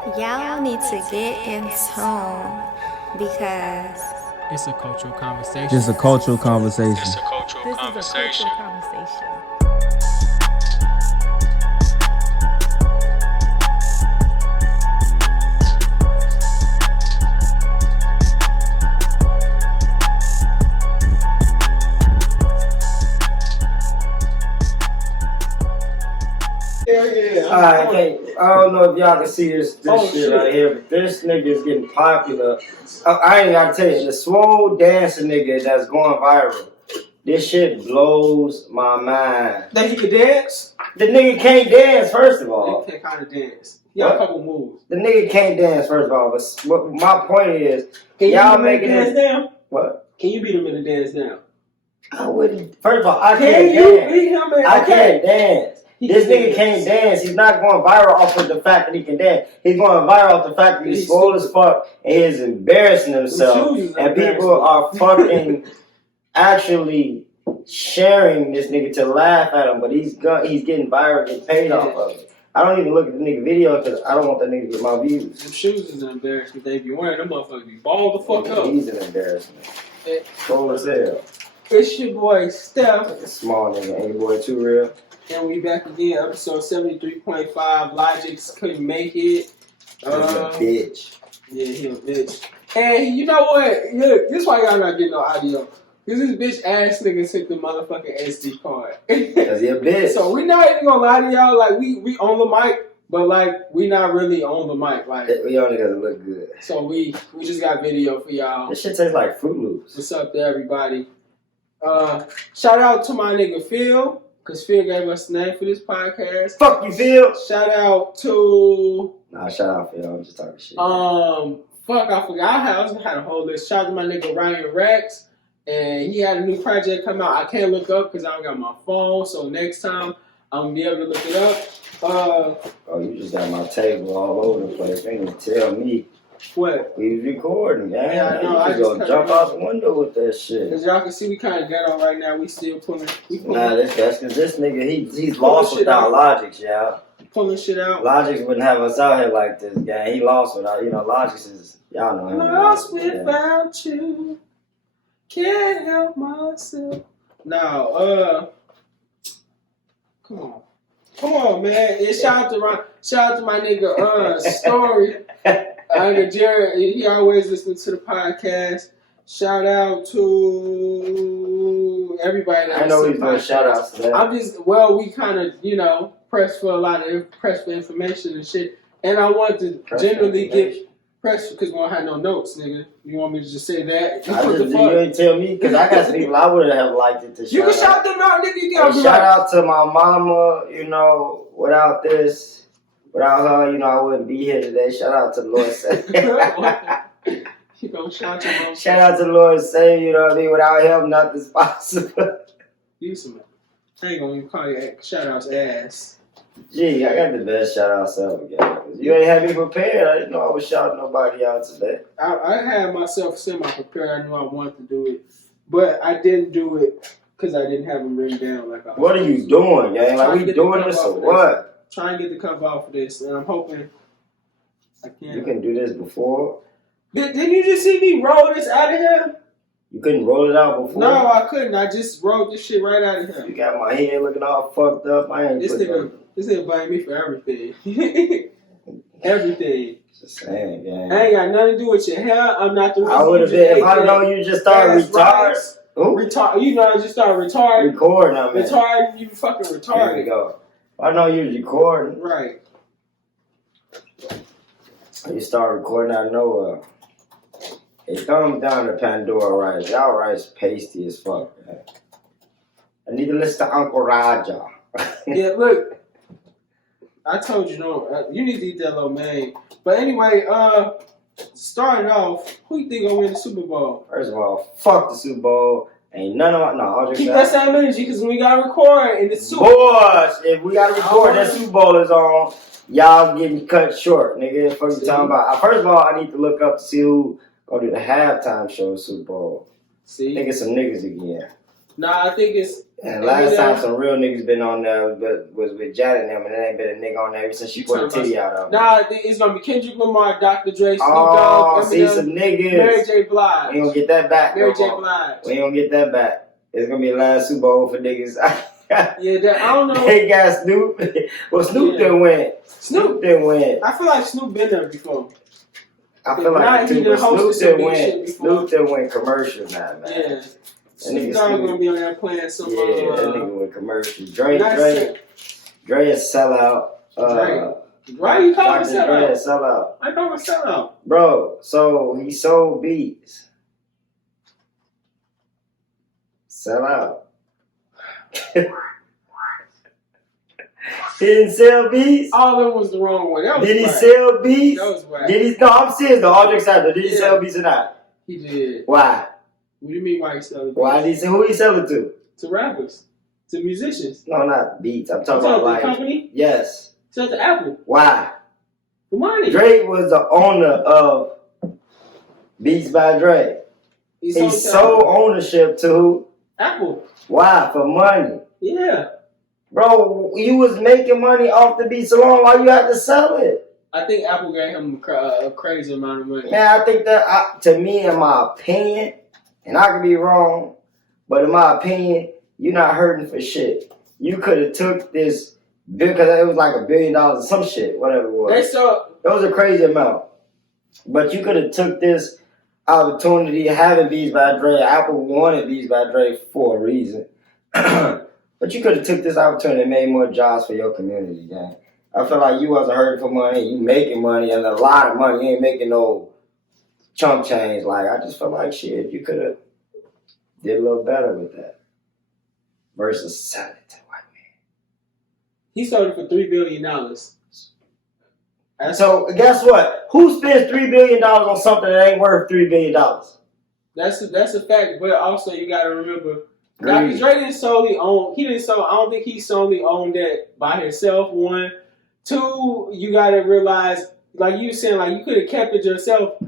Y'all need to get in tune because It's a cultural conversation. This is a cultural conversation. It's a cultural conversation. Alright, I don't know if y'all can see this shit right here, but this nigga is getting popular. I ain't gotta tell you, the swole dancing nigga that's going viral. This shit blows my mind. That he can dance? The nigga can't dance, first of all. He can kind of dance. He got a couple moves. The nigga can't dance, first of all. But what my point is, Can y'all you making dance it. down? What? Can you beat him in a dance down? I wouldn't. First of all, I Can can't you dance. beat him in? I can't dance. This can nigga can't dance. He's not going viral off of the fact that he can dance. He's going viral off the fact that he's swole as fuck and he's embarrassing himself. And people are fucking actually sharing this nigga to laugh at him, but he's getting viral, getting paid off of it. I don't even look at the nigga video because I don't want that nigga to get my views. Them shoes is an embarrassment. They be wearing them motherfuckers be balled the fuck up. He's an embarrassment. Cold as hell. It's your boy Steph. Like a small nigga. Ain't boy too real. And we back again, episode 73.5. Logics couldn't make it. He's a bitch. Yeah, he a bitch. And you know what? Look, this is why y'all not getting no audio. Because this bitch ass nigga took the motherfucking SD card. Because he a bitch. So we not even gonna lie to y'all. Like, we on the mic, but like, we not really on the mic. Like, we only gotta look good. So we just got video for y'all. This shit tastes like Fruit Loops. What's up to everybody? Shout out to my nigga Phil. Because Phil gave us the name for this podcast. Fuck you, Phil. Shout out to... Nah, shout out, Phil. I'm just talking shit. I forgot how I had a whole list. Shout out to my nigga Ryan Rex. And he had a new project come out. I can't look up because I don't got my phone. So next time, I'm going to be able to look it up. Oh, you just got my table all over the place. You ain't tell me. What? We was recording, man. Yeah, I know. I just go jump out the window with that shit. Because y'all can see we kind of ghetto right now. We still pulling. Nah, that's because this nigga, he's lost without Logics, y'all. Pulling shit out. Logics wouldn't have us out here like this, gang. He lost without, Logics is, y'all know him. Lost without you. Can't help myself. Now, come on, man. And shout out to my nigga, Story. Nigga Jared, he always listens to the podcast. Shout out to everybody that I know he's doing shout outs to that. We kind of, pressed for a lot of information and shit. And I want to generally get pressed because we don't have no notes, nigga. You want me to just say that? You ain't tell me because I got some people I would have liked it to shout. You can shout them out, nigga. Hey, shout out to my mama, without this. Without her, I wouldn't be here today. Shout out to the Lord Say. You gonna shout your mom? Shout out to the Lord Say, you know what I mean? Without him, nothing's possible. You some. I ain't gonna even call you shout outs ass. Gee, I got the best shout outs ever, guys. You ain't had me prepared. I didn't know I was shouting nobody out today. I had myself semi-prepared. I knew I wanted to do it. But I didn't do it because I didn't have them written down like I was. What are you doing, gang? Like, we doing this or what? Try and get the cover off of this, and I'm hoping I can. You can do this before. Didn't you just see me roll this out of here? You couldn't roll it out before? No, I couldn't. I just rolled this shit right out of here. You got my head looking all fucked up. I ain't This nigga blame me for everything. Everything. Just saying, gang. I ain't got nothing to do with your hair. I'm not the reason. I would have been if I know you just started retarded. I just started retarded. Recording, I mean. Retarded, you fucking retarded. Here we go. I know you was recording. Right. You start recording out of nowhere. It comes down to Pandora rice. Y'all rice pasty as fuck, man. I need to listen to Uncle Raja. Yeah, look. I told you, you need to eat that little man. But anyway, starting off, who you think gonna win the Super Bowl? First of all, fuck the Super Bowl. Ain't none of my, keep that same energy because when we gotta record in the Super Bowl. If we gotta record, that Super Bowl is on. Y'all getting cut short, nigga. What you talking about? First of all, I need to look up to see who gonna do the halftime show of Super Bowl. See? I think it's some niggas again. Nah, I think it's And last time some real niggas been on there was with Janet and them, and there ain't been a nigga on there ever since she put a titty out of him. Nah, it's gonna be Kendrick Lamar, Dr. Dre, Snoop Dogg, Eminem, see some niggas. Mary J. Blige. We ain't gonna get that back. Mary J. Blige. We ain't gonna get that back. It's gonna be the last Super Bowl for niggas. Yeah, I don't know. They got Snoop. Well, Snoop didn't win. Snoop didn't win. I feel like Snoop been there before. I feel like too, but Snoop didn't win. Snoop didn't win commercial now, man. Yeah. Snoop Dogg gonna be on there playing some. Yeah, that nigga went commercial. Dre is sellout. Why you calling Dr. Dre is sellout? I call him sellout. Bro, so he sold beats. Sellout. He didn't sell beats? All of them was the wrong one. That was Did he whack. sell beats? That was whack. Did he? No, I'm serious though. All jokes aside, did he sell beats or not? He did. Why? What do you mean why he selling beats? Why did he sell? Who he sell it to? To rappers. To musicians. No, not beats. I'm talking You about like the company? Yes. Sell to Apple. Why? For money. Drake was the owner of Beats by Dre. He sold ownership to who? Apple. Why? For money. Yeah. Bro, you was making money off the beats alone. Why you had to sell it? I think Apple gave him a crazy amount of money. Man, I think that, to me, in my opinion, and I could be wrong, but in my opinion, you're not hurting for shit. You could have took this, because it was like $1 billion or some shit, whatever it was. It was a crazy amount. But you could have took this opportunity, having Beats by Dre. Apple wanted Beats by Dre for a reason. But you could have took this opportunity and made more jobs for your community, gang. I feel like you wasn't hurting for money. You making money, and a lot of money. You ain't making no chump change. Like, I just feel like, shit, you could have did a little better with that. Versus selling it to white man. He sold it for $3 billion. So, guess what? Who spends $3 billion on something that ain't worth $3 billion? That's a fact, but also you got to remember, Dr. Dre didn't solely own. I don't think he solely owned that by himself. One, two, you got to realize, like you saying, like you could have kept it yourself.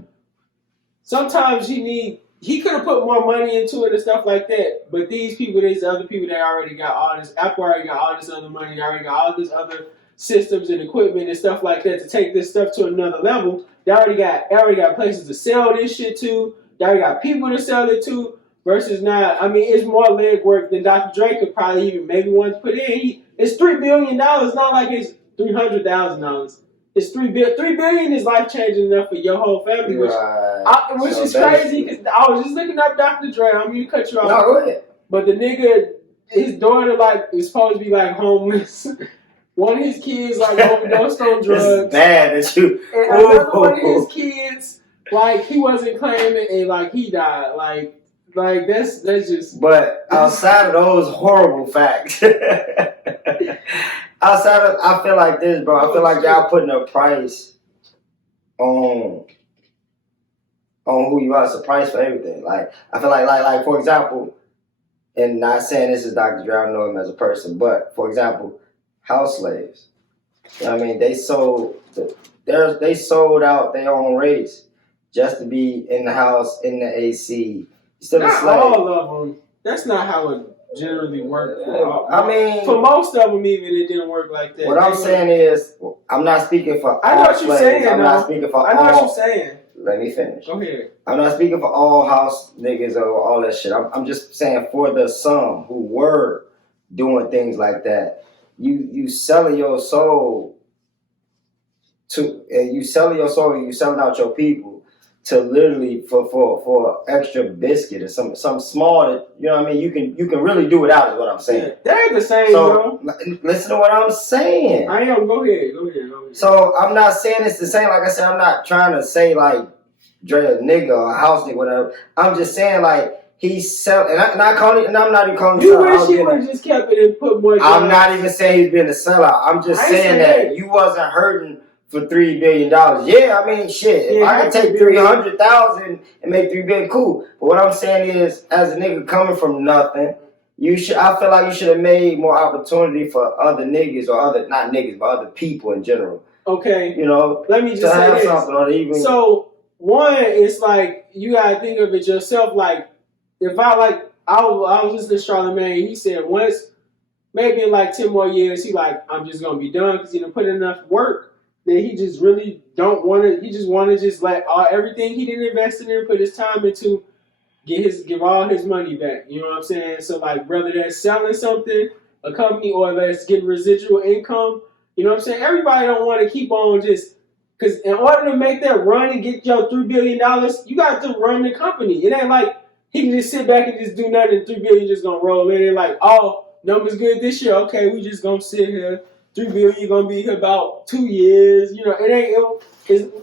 Sometimes he could have put more money into it and stuff like that. But these other people that already got all this. Apple already got all this other money. They already got all this other systems and equipment and stuff like that to take this stuff to another level. They already got places to sell this shit to. They already got people to sell it to. Versus not, I mean, it's more leg work than Dr. Dre could probably even maybe want to put in. It's $3 billion, not like it's $300,000. It's $3 billion. $3 billion is life changing enough for your whole family, which is crazy because I was just looking up Dr. Dre. I don't mean to cut you off. No, go ahead. But the nigga, his daughter is supposed to be like homeless. One of his kids overdosed on drugs. It's bad that you. And another one of his kids, he wasn't claiming and he died. Like that's just. But outside of those horrible facts, I feel like this, bro. I feel like y'all putting a price on who you are. It's a price for everything. Like I feel like for example, and not saying this is Dr. Dre, I don't know him as a person, but for example, house slaves. You know what I mean, they sold out their own race just to be in the house in the AC. Still a slave. Not all of them. That's not how it generally worked. I mean, for most of them, even it didn't work like that. What I'm saying is, I'm not speaking for I know all what you're slaves. saying. I'm not speaking for all. I know what you're saying. Let me finish. Go ahead. I'm not speaking for all house niggas or all that shit. I'm just saying for the some who were doing things like that. You selling your soul you selling out your people to literally for extra biscuit or some small that, you know what I mean, you can really do without is what I'm saying. Yeah, that ain't the same, bro. Listen to what I'm saying. I am. Go ahead. So I'm not saying it's the same. Like I said, I'm not trying to say like Dre a nigga or a house nigga, whatever. I'm just saying like he's selling, and I'm not even calling him. You wish he would have just kept it and put more. I'm not even saying he's been a sellout. I'm just saying that you wasn't hurting for $3 billion. Yeah, I mean, shit. If I could take 300,000 and make $3 billion, cool. But what I'm saying is, as a nigga coming from nothing, I feel like you should have made more opportunity for other niggas or not niggas, but other people in general. Okay. You know, let me just say this. Something or even. So one, it's like you gotta think of it yourself. Like if I I was listening to Charlamagne. He said once, maybe in like 10 more years, he like, I'm just gonna be done because he didn't put enough work that he just really don't want to. He just want to just let everything he didn't invest in and put his time into give all his money back. You know what I'm saying? So like whether that's selling something, a company, or that's getting residual income. You know what I'm saying? Everybody don't want to keep on just because in order to make that run and get your $3 billion, you got to run the company. It ain't like he can just sit back and just do nothing and $3 billion just gonna roll in and like, oh, numbers good this year. Okay, we just gonna sit here. $3 billion gonna be here about 2 years. You know, it ain't.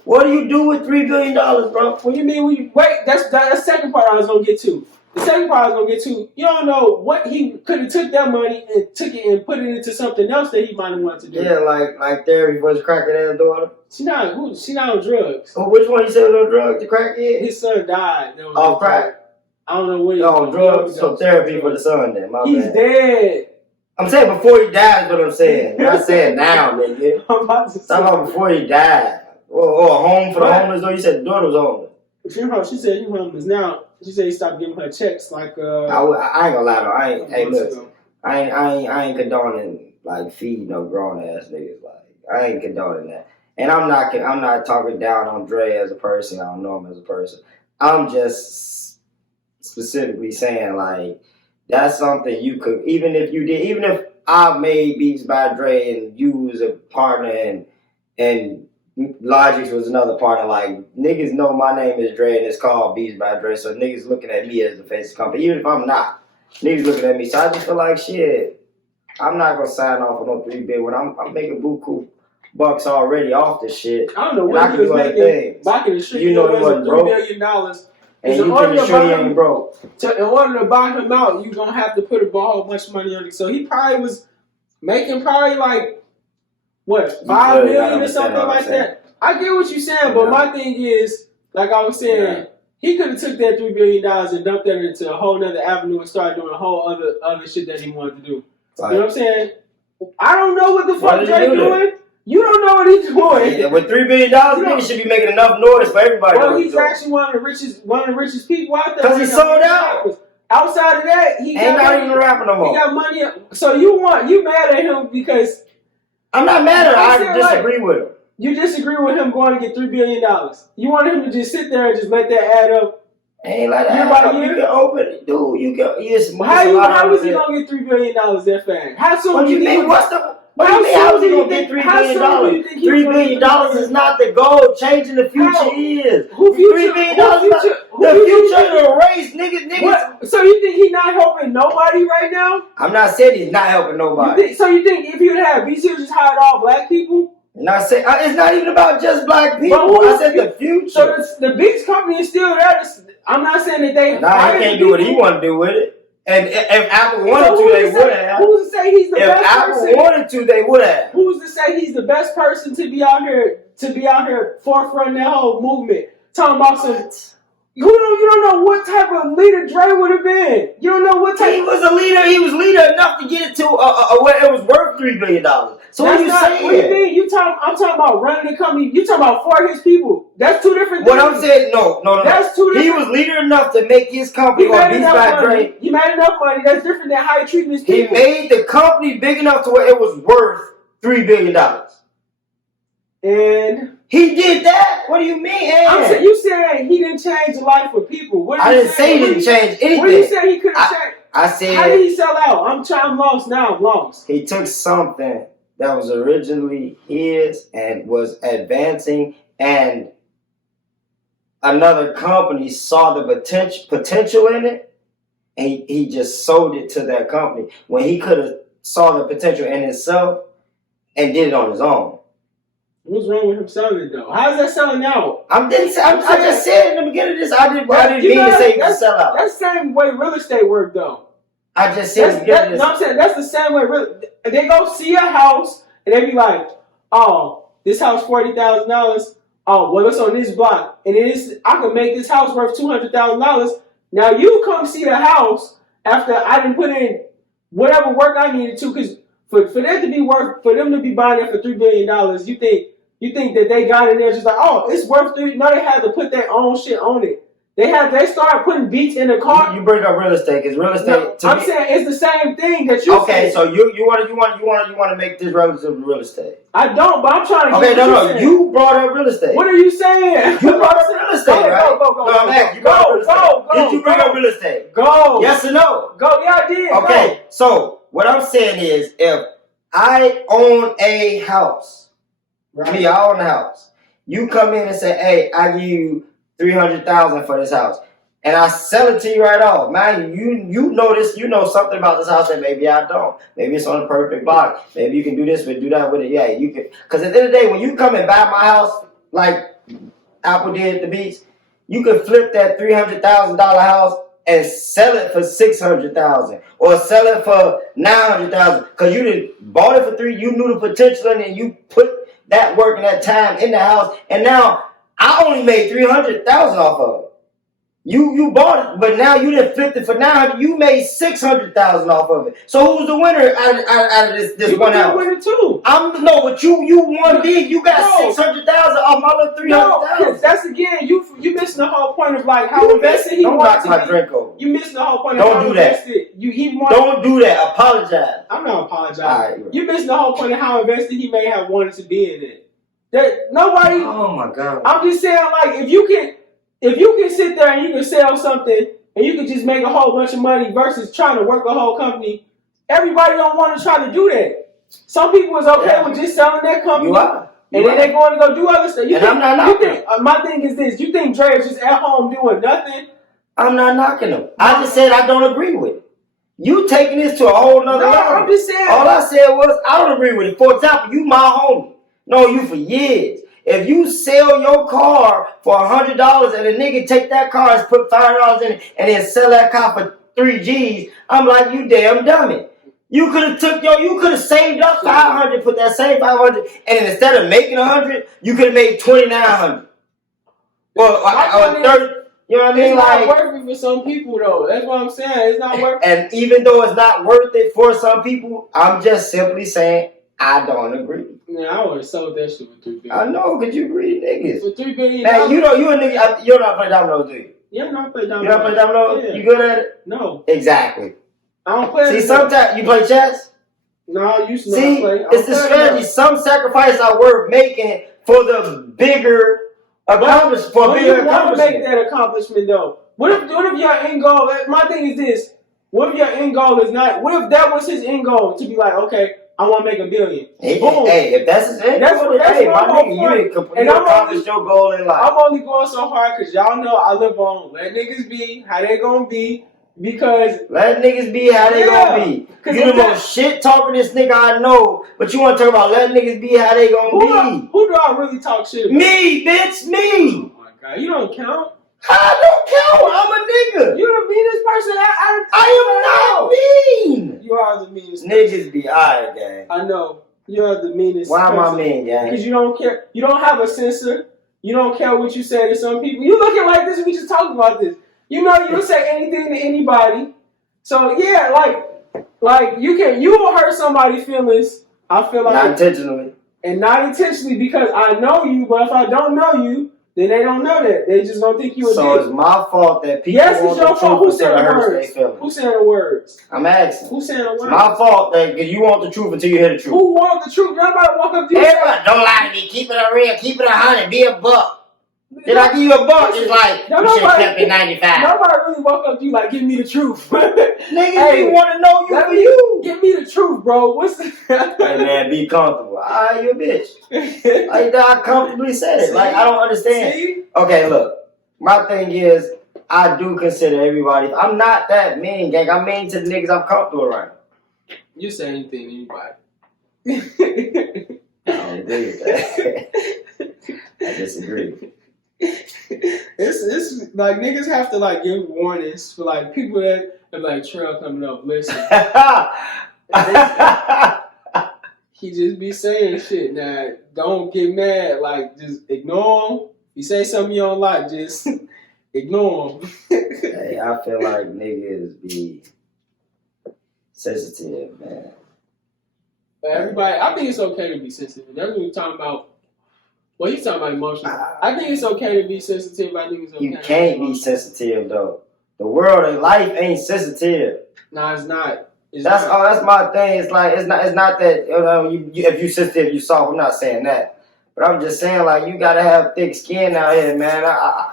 What do you do with $3 billion, bro? What do you mean? Wait, that's the second part I was gonna get to. The second part I was gonna get to. You don't know what he could have took that money and took it and put it into something else that he might have wanted to do. Yeah, like therapy for his crackhead ass daughter. She not on drugs. Oh, which one you said was on drugs? The crackhead? His son died. Oh, crack. I don't know what he on drugs. So therapy for the son then. He's dead. I'm saying before he died is what I'm saying. I'm not saying now, nigga. I'm about to say. Talking about before he died. Or a home for the homeless, though. You said the daughter was homeless. She said he homeless now. She said he stopped giving her checks like I ain't gonna lie though. Hey, listen. I ain't condoning like feeding no grown ass niggas. Like I ain't condoning that. And I'm not talking down on Dre as a person. I don't know him as a person. I'm just specifically saying like that's something you could, even if I made Beats by Dre and you was a partner and Logic was another partner, like niggas know my name is Dre and it's called Beats by Dre, so niggas looking at me as the face of the company, even if I'm not. Niggas looking at me, so I just feel like shit. I'm not gonna sign off on no 3 bit when I'm making buku bucks already off this shit. I don't know what he was making back in the street. You know he wasn't $3 billion. And you can sure he ain't broke. In order to buy him out, you're gonna have to put a whole bunch of money on it. So he probably was making like what, 5 million or something like that. I get what you're saying, but my thing is, like I was saying, he could have took that $3 billion and dumped that into a whole nother avenue and started doing a whole other shit that he wanted to do. Right. You know what I'm saying? I don't know what the fuck Drake doing. You don't know what he's doing. Yeah, with $3 billion, niggas should be making enough noise for everybody. Well, he's actually one of the richest people out there. Because he sold out. Outside of that, he ain't not even rapping no more. He got money. So you mad at him because I'm not mad at him. I disagree with him. You disagree with him going to get $3 billion. You want him to just sit there and just let that add up. Ain't like that. You can open it, dude. You can. Yes. How is he gonna get $3 billion that fast? How soon? What do you mean? How is he gonna get $3 billion? $3 billion is not the goal. Changing the future is. $3 billion the future of the race, niggas. So you think he's not helping nobody right now? I'm not saying he's not helping nobody. So you think if you'd have BC just hired all black people? Not say it's not even about just black people. I said the future. So the Beats company is still there. I'm not saying that they. Nah, he can't do what he want to do with it. And if Apple wanted to, they would have. Who's to say he's the best person? If Apple wanted to, they would have. Who's to say he's the best person to be out here forefront that whole movement? Talking about some. You don't know what type of leader Dre would have been. You don't know what type. He was a leader. He was leader enough to get it to where it was worth $3 billion. So what are you saying? What do you mean? I'm talking about running the company. You talking about for his people. That's two different things. What I'm saying, no. That's two different. He was leader enough to make his company on Beats by Dre. He made enough money. That's different than how he treated his people. He made the company big enough to where it was worth $3 billion. And he did that? What do you mean? You saying he didn't change the life for people. I didn't say he didn't change anything. What you said he couldn't change? I said... How did he sell out? I'm lost now. I'm lost. He took something that was originally his and was advancing, and another company saw the potential in it, and he just sold it to that company when he could have saw the potential in himself and did it on his own. What's wrong with him selling it though? How's that selling out? I just said in the beginning of this, I didn't mean to say he could sell out. That's the same way real estate work though. I just said I'm saying that's the same way. They go see a house and they be like, "Oh, this house $40,000. Oh, well, it's on this block, and I could make this house worth $200,000." Now you come see the house after I didn't put in whatever work I needed to, because for that to be worth, for them to be buying it for $3 billion, you think that they got in there just like, oh, it's worth $3. No, they had to put their own shit on it. They started putting beats in the car. You bring up real estate because real estate. No, I'm saying it's the same thing that you. Okay, so you want to make this relative to real estate. I don't, but I'm trying to. Okay, no. You brought up real estate. What are you saying? You brought up real estate, right? Go. Did you bring up real estate? Go. Yes or no? Go. Yeah, I did. Okay, go. so what I'm saying is, if I own a house, Right. I own a house. You come in and say, "Hey, I give you $300,000 for this house," and I sell it to you right off. Man, you know this. You know something about this house that maybe I don't. Maybe it's on the perfect block. Maybe you can do this with, do that with it. Yeah, you can. Because at the end of the day, when you come and buy my house, like Apple did at the beach, you could flip that $300,000 house and sell it for $600,000 or sell it for $900,000 because you did bought it for $3. You knew the potential in it, and you put that work and that time in the house, and now I only made $300,000 off of it. You bought it, but now you didn't flip it for $900,000. You made $600,000 off of it. So who's the winner out of this You one house? You winner too. But you won big. You got $600,000 off my little $300,000. No, that's again. You missing the whole point of like how invested he Don't wanted knock my to be. drink over. You missing the whole point of Don't how do that. invested he wanted. Don't do that. Apologize. I'm not apologizing. All right. You missing the whole point of how invested he may have wanted to be in it. That nobody. Oh my God. I'm just saying, like, if you can sit there and you can sell something and you can just make a whole bunch of money versus trying to work a whole company, everybody don't want to try to do that. Some people is okay with just selling their company. You are. And then they're going to go do other stuff. I'm not knocking. My thing is this. You think Dre is just at home doing nothing? I'm not knocking him. I just said I don't agree with it. You taking this to a whole nother level. I'm just saying. All I said was I don't agree with it. For example, you my homie. Know you for years. If you sell your car for $100 and a nigga take that car and put $5 in it and then sell that car for 3 G's, I'm like, you damn dummy. You could have saved up 500, put that same 500, and instead of making 100, you could have made 2,900. Or 30. You know what I mean? It's like, not worth it for some people though. That's what I'm saying. It's not worth it. And even though it's not worth it for some people, I'm just simply saying I don't agree. Yeah, I would have sold that shit for $3 billion. I know, because you greedy niggas. For $3 billion. Man, you a nigga, you don't know how to play dominoes, do you? Yeah, no, I play dominoes. You don't play dominoes? Yeah. You good at it? No. Exactly. I don't play. See, sometimes you play chess? No, I used to See, not play. it's the strategy. Some sacrifices are worth making for the bigger accomplishment. For But bigger you want to make accomplishment. that accomplishment though. What if your end goal? My thing is this. What if your end goal is not? What if that was his end goal to be like, okay, I want to make $1 billion. Hey, if that's his end, That's goal, my hey, my whole nigga, point. you accomplished your goal in life. I'm only going so hard because y'all know I live on let niggas be how they gonna be because let niggas be how they gonna be. You the most shit talkingest nigga I know, but you want to talk about let niggas be how they gonna be. Who do I really talk shit about? Me, bitch, me. Oh my god, you don't count. I don't count. I'm a nigga. You're the meanest person I am not mean. You are the meanest. Niggas be alright, gang. I know. You're the meanest. Why am I mean, gang? Because you don't care. You don't have a censor. You don't care what you say to some people. You looking like this. We just talked about this. You know you don't say anything to anybody. So yeah, like you will hurt somebody's feelings. I feel like not intentionally. And not intentionally because I know you. But if I don't know you, then they don't know that. They just don't think you a dick. So it's my fault that people yes, want it's your the fault. truth Who said until it the hurts words? their feelings. Who said the words? I'm asking. Who said the words? It's my fault that because you want the truth until you hear the truth. Who want the truth? Nobody walk up to you. Everybody, don't lie to me. Keep it a real. Keep it 100. Be a buck. Did I give you a buck? It's like, you should have kept it 95. Nobody really walk up to you like, give me the truth. Niggas, hey, you want to know you for you. Give me the truth, bro. What's the... Hey, man, be comfortable. Alright, you a bitch. Like, I comfortably said it. Like, I don't understand. See? Okay, look. My thing is, I do consider everybody. I'm not that mean, gang. I'm mean to the niggas I'm comfortable around. You say anything to anybody. I don't agree with that. I disagree. It's like niggas have to like give warnings for like people that are like Trail coming up. Listen, he just be saying shit. Now don't get mad. Like just ignore him. You say something you don't like, just ignore him. Hey, I feel like niggas be sensitive, man. But everybody, I think it's okay to be sensitive. That's what we're talking about. Well, you talking about emotional. I think it's okay to be sensitive. I think it's okay. You can't be sensitive though. The world and life ain't sensitive. No, it's not. That's my thing. It's like it's not that if you sensitive, you soft. I'm not saying that, but I'm just saying like you gotta have thick skin out here, man.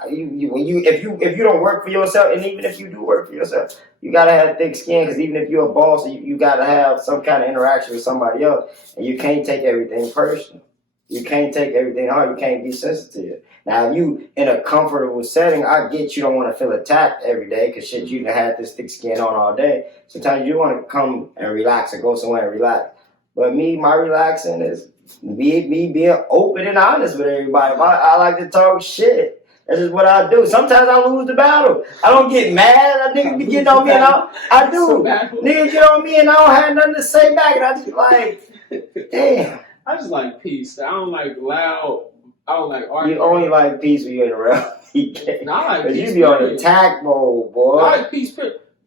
If you don't work for yourself, and even if you do work for yourself, you gotta have thick skin because even if you're a boss, you gotta have some kind of interaction with somebody else, and you can't take everything personal. You can't take everything hard. You can't be sensitive. Now, if you in a comfortable setting, I get you don't want to feel attacked every day because shit, you done had this thick skin on all day. Sometimes you want to come and relax and go somewhere and relax. But my relaxing is me being open and honest with everybody. I like to talk shit. That's just what I do. Sometimes I lose the battle. I don't get mad. A nigga be getting on me and I do. Nigga get on me and I don't have nothing to say back. And I just like, damn. I just like peace. I don't like loud. I don't like arguing. You only like peace when you're around PK. No, I like peace. You be on attack mode, boy. I like peace.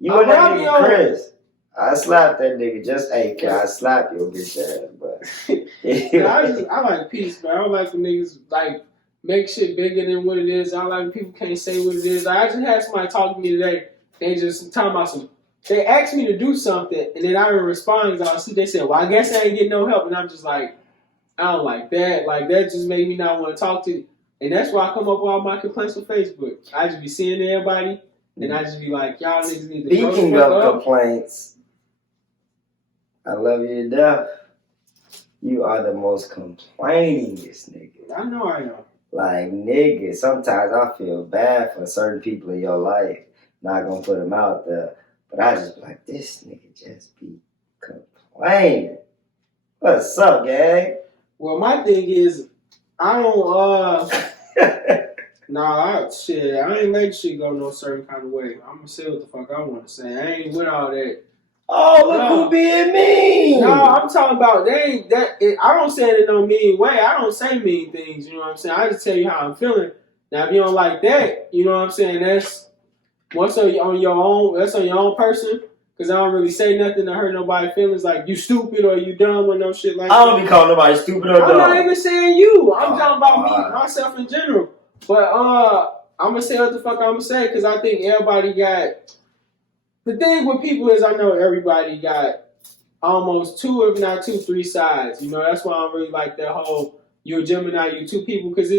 You and that nigga Chris. I slapped that nigga just I slapped your bitch ass, but I like peace, but I don't like when niggas like make shit bigger than what it is. I don't like when people can't say what it is. I just had somebody talk to me today. They just talking about some. They asked me to do something, and then I didn't respond. They said, "Well, I guess I ain't getting no help," and I'm just like, I don't like that. Like that just made me not want to talk to you. And that's why I come up with all my complaints on Facebook. I just be seeing everybody, and I just be like, y'all niggas need to go Speaking of complaints, I love you to death. You are the most complainingest nigga. I know I am. Like, nigga, sometimes I feel bad for certain people in your life. Not gonna put them out there. But I just be like, this nigga just be complaining. What's up, gang? Well, my thing is, I don't, shit, I ain't let shit go no certain kind of way. I'm gonna say what the fuck I want to say. I ain't with all that. Oh, look who being mean. No, I'm talking about, I don't say it in no mean way. I don't say mean things, you know what I'm saying? I just tell you how I'm feeling. Now, if you don't like that, you know what I'm saying, that's on your own person. Because I don't really say nothing to hurt nobody's feelings like you stupid or you dumb or no shit like that. I don't be calling nobody stupid or dumb. I'm not even saying you. I'm talking about myself in general. But I'm going to say what the fuck I'm going to say because I think everybody got... The thing with people is I know everybody got almost two, if not two, three sides. You know, that's why I don't really like that whole you're a Gemini, you two people. Because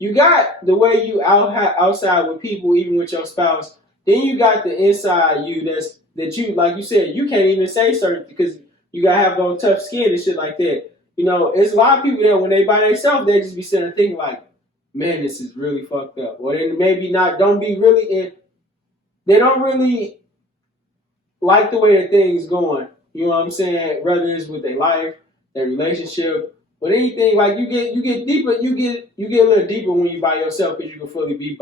you got the way you outside with people, even with your spouse. Then you got the inside you that you, like you said, you can't even say certain because you gotta have no tough skin and shit like that. You know, it's a lot of people that when they by themselves, they just be sitting and thinking like, man, this is really fucked up. Or they maybe don't really like the way that things going. You know what I'm saying? Whether it's with their life, their relationship, but anything like you get deeper, you get a little deeper when you by yourself because you can fully be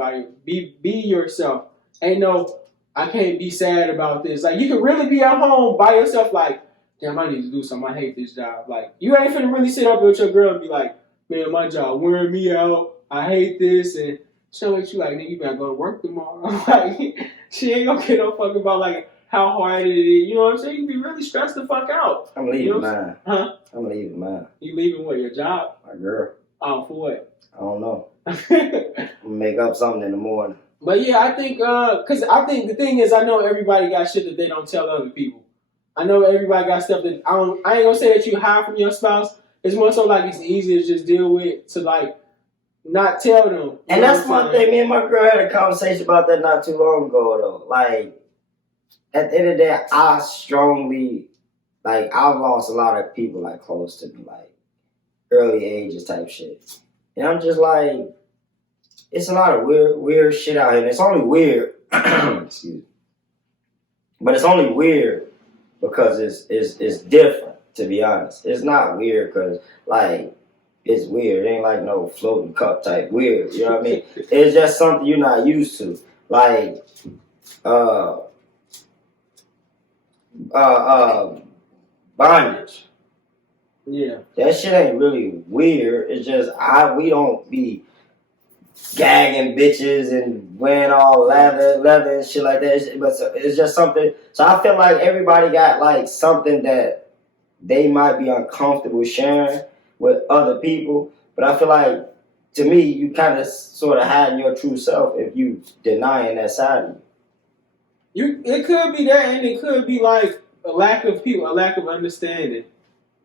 yourself. Ain't no, I can't be sad about this. Like, you can really be at home by yourself like, damn, I need to do something. I hate this job. Like, you ain't finna really sit up with your girl and be like, man, my job wearing me out. I hate this. And she'll let you like, nigga, you better go to work tomorrow. Like, she ain't gonna get no fuck about, like, how hard it is. You know what I'm saying? You be really stressed the fuck out. I'm leaving mine. Huh? I'm leaving mine. You leaving what, your job? My girl. Oh, for what? I don't know. I'm gonna make up something in the morning. But yeah, I think, because I think the thing is, I know everybody got shit that they don't tell other people. I know everybody got stuff that I ain't gonna say that you hide from your spouse. It's more so like it's easier to just deal with to like not tell them. And that's one thing. Me and my girl had a conversation about that not too long ago though. Like at the end of the day, I strongly I've lost a lot of people like close to me, like early ages type shit. And I'm just like, it's a lot of weird shit out here. And it's only weird, excuse me. But it's only weird because it's different, to be honest. It's not weird because, like, it's weird. It ain't like no floating cup type weird. You know what I mean? It's just something you're not used to. Like, bondage. Yeah. That shit ain't really weird. It's just we don't be gagging bitches and wearing all leather and shit like that. But it's just something. So I feel like everybody got like something that they might be uncomfortable sharing with other people. But I feel like to me, you kind of sort of hiding your true self if you denying that side of you. It could be that, and it could be like a lack of understanding.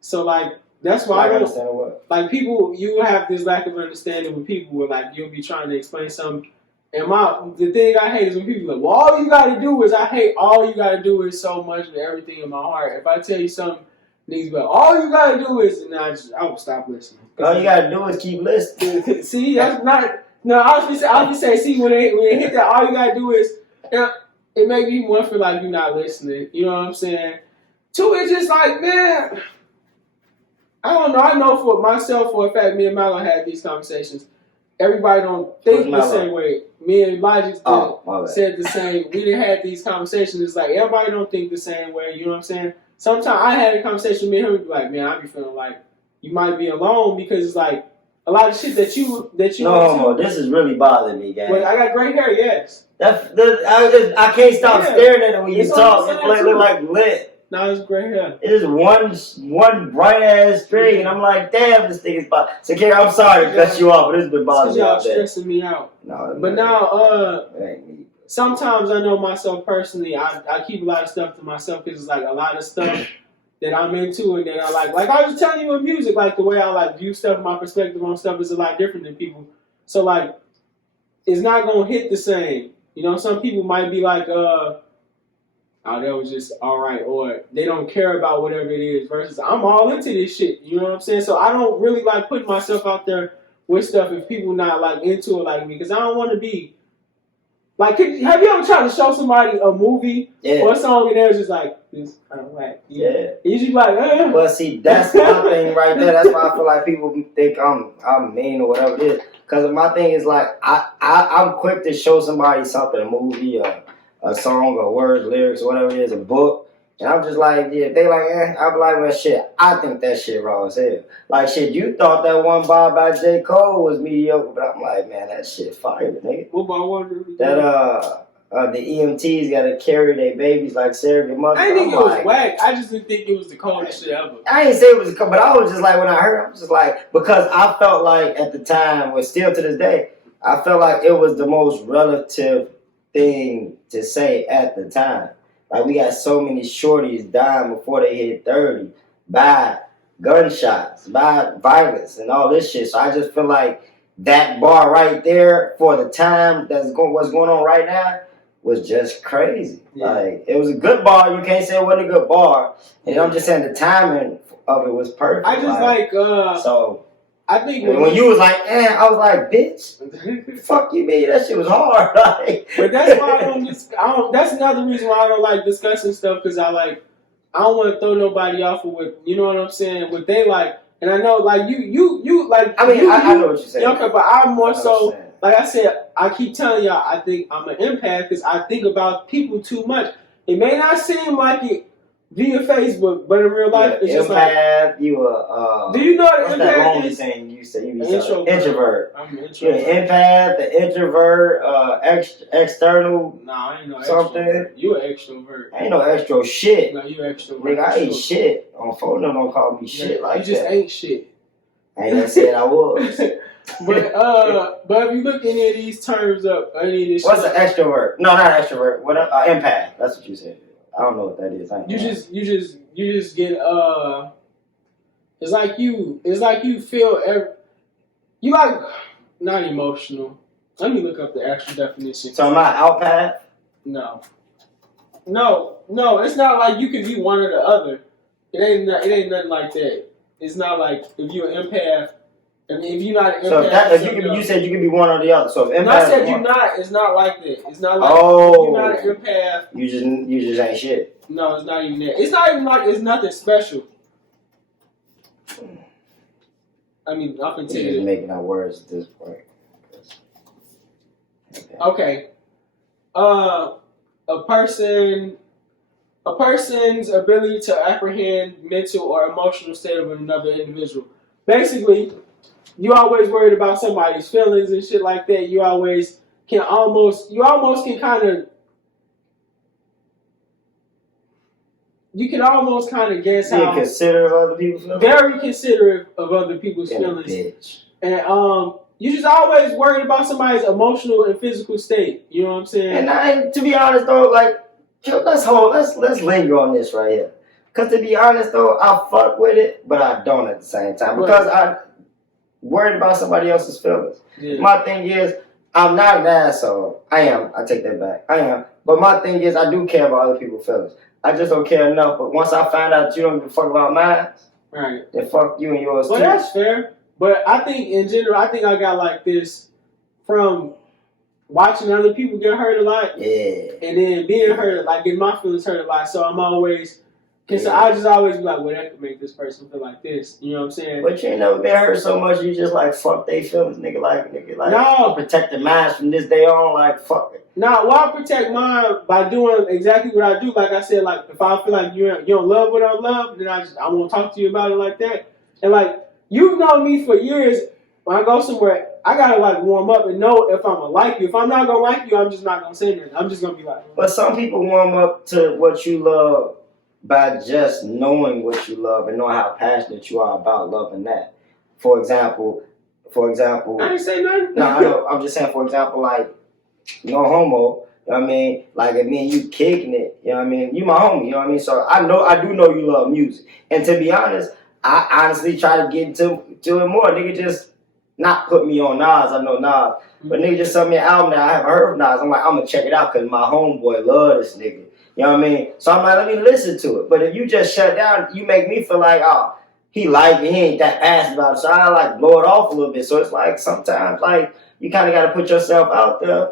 So like that's why I don't understand what. Like people, you have this lack of understanding with people where like you'll be trying to explain something. And the thing I hate is when people are like, well, all you gotta do is, I hate all you gotta do is so much with everything in my heart. If I tell you something, niggas be like, all you gotta do is, and I will stop listening. All you gotta do is keep listening. See, that's not. No, I was just saying. See, when they hit that, all you gotta do is, it make me one feel like you're not listening. You know what I'm saying? Two, it's just like, man, I don't know. I know for myself, for a fact, me and Milo had these conversations. Everybody don't think the same way. Me and Logic said the same. We didn't have these conversations. It's like everybody don't think the same way. You know what I'm saying? Sometimes I had a conversation with me and him and be like, man, I be feeling like you might be alone because it's like a lot of shit that you. No, this is really bothering me, gang. But I got gray hair, yes. I can't stop staring at it when you talk. It's like lit. No, it's gray hair. It is one bright ass string, and I'm like, damn, this thing is bothering. So, Kerry, I'm sorry to cut you off, but it's been bothering me all day. Y'all stressing me out. No, but now, sometimes I know myself personally. I keep a lot of stuff to myself because it's like a lot of stuff that I'm into and that I like. Like I was telling you with music, like the way I like view stuff, my perspective on stuff is a lot different than people. So like, it's not gonna hit the same. You know, some people might be like, oh, that was just all right, or they don't care about whatever it is. Versus, I'm all into this shit. You know what I'm saying? So I don't really like putting myself out there with stuff if people not like into it like me, because I don't want to be like. Have you ever tried to show somebody a movie or a song and they're just like, this kind of whack? Yeah. You just like, Well, see, that's my thing right there. That's why I feel like people think I'm mean or whatever it is. Because my thing is like, I'm quick to show somebody something, a movie, a song, or words, lyrics, whatever it is, a book. And I'm just like, yeah, they like, I'm like, well, shit, I think that shit raw as hell. Like, shit, you thought that one bar by J. Cole was mediocre, but I'm like, man, that shit fire, nigga. What about one? That, the EMTs gotta carry their babies like surrogate mothers. I didn't think it was whack. I just didn't think it was the coldest shit ever. I didn't say it was, but I was just like, when I heard it, I was just like, because I felt like at the time, well, still to this day, I felt like it was the most relative thing to say at the time. Like, we got so many shorties dying before they hit 30 by gunshots, by violence, and all this shit. So I just feel like that bar right there for the time what's going on right now was just crazy. Yeah. Like, it was a good bar. You can't say it wasn't a good bar. And I'm just saying the timing of it was perfect. I just so I think when you was like, I was like, bitch, fuck you, man. That shit was hard. Like, but that's why I don't. That's another reason why I don't like discussing stuff, because I don't want to throw nobody off of what, you know what I'm saying, what they like. And I know, like, you like. I mean, I know what you're saying. Okay, but I'm more so, like I said, I keep telling y'all, I think I'm an empath because I think about people too much. It may not seem like it via Facebook, but in real life, it's just empath, like. do you know what an empath is? Thing you say? You introvert. I'm an introvert. You're an empath, the introvert, external. Nah, I ain't no something. Extrovert. You an extrovert. I ain't no extra shit. No, you extrovert. Nigga, I ain't shit. On phone, don't call me shit like that. You just ain't shit. I ain't gonna say I was. but if you look any of these terms up, any of this what's an extrovert? No, not extrovert. What empath? That's what you said. I don't know what that is. You just get it's like you feel you like not emotional. Let me look up the actual definition. So am I outpath? No, it's not like you can be one or the other. It ain't nothing like that. It's not like if you're an empath. I mean, if you're not an empath, so you said you can be one or the other. So if empath, I said you're not. It's not like that. It's not like if you're not an empath. You just ain't shit. No, it's not even that. It's not even like it's nothing special. I mean, up until you're just making up words at this point. Okay. A person's ability to apprehend mental or emotional state of another individual. Basically, you always worried about somebody's feelings and shit like that. You almost can kind of. You can almost kind of guess how. Considerate of other people's feelings. Very considerate of other people's feelings. Bitch. And you just always worried about somebody's emotional and physical state. You know what I'm saying? And to be honest though, like, let's linger on this right here. Cause to be honest though, I fuck with it, but I don't at the same time because I worried about somebody else's feelings. Yeah. My thing is, I'm not an asshole. I am. I take that back. I am. But my thing is, I do care about other people's feelings. I just don't care enough. But once I find out you don't give a fuck about mine, Right. then fuck you and yours Well, too. that's fair. But I think in general, I think I got like this from watching other people get hurt a lot. Yeah. And then being hurt, like getting my feelings hurt a lot. So I'm always, so I just always be like, well, that could make this person feel like this. You know what I'm saying? But you ain't never been hurt so much, you just like, fuck they feelings, nigga. Like, No. protect their minds from this day on, like, fuck it. Now, well, I protect mine by doing exactly what I do. Like I said, like if I feel like you don't love what I love, then I won't talk to you about it like that. And like you've known me for years. When I go somewhere, I gotta like warm up and know if I'm gonna like you. If I'm not gonna like you, I'm just not gonna say anything. I'm just gonna be like. But some people warm up to what you love by just knowing what you love and knowing how passionate you are about loving that. For example, I didn't say nothing. no, I know. I'm just saying. For example, like no homo. You know what I mean? Like if me and you kicking it, you know what I mean? You my homie, you know what I mean? So I do know you love music. And to be honest, I honestly try to get into it more. Nigga just not put me on Nas. I know Nas. But nigga just sent me an album that I haven't heard of Nas. I'm like, I'm gonna check it out because my homeboy love this nigga. You know what I mean? So I'm like, let me listen to it. But if you just shut down, you make me feel like, oh, he like it, he ain't that passionate about it. So I like blow it off a little bit. So it's like sometimes like you kinda gotta put yourself out there.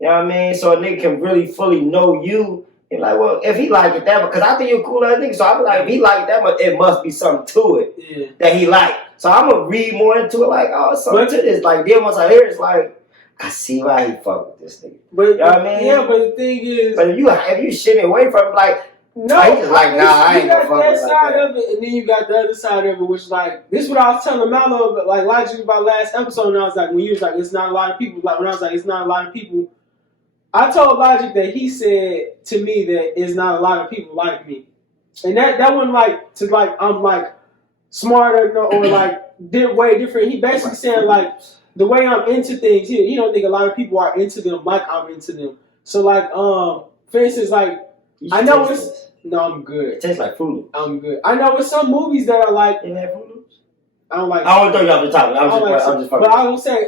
You know what I mean? So a nigga can really fully know you. And like, well, if he like it that, because I think you're a cool ass nigga, so I be like, if he like it that much, it must be something to it that he like. So I'm gonna read more into it, like, oh, something to this. Like then once I hear it, it's like, I see why he fuck with this nigga. But you know what I mean? Yeah, but the thing is, but if you shit away from it, like, no, he just like, nah, I ain't gonna fuck that with side like of it, and then you got the other side of it, which like this is what I was telling Mallow, but like Logic about last episode, and I was like, when you was like, it's not a lot of people. Like when I was like, it's not a lot of people. I told Logic that he said to me that it's not a lot of people like me, and that wasn't like to like I'm like smarter or like did way different. He basically saying like the way I'm into things. He don't think a lot of people are into them like I'm into them. So like for instance, like I know it's no, I'm good. It tastes like Fruit Loops. I'm good. I know it's some movies that are like You had Fruit Loops? I don't like. I don't throw you off the topic. I'm just fucking. But I will say,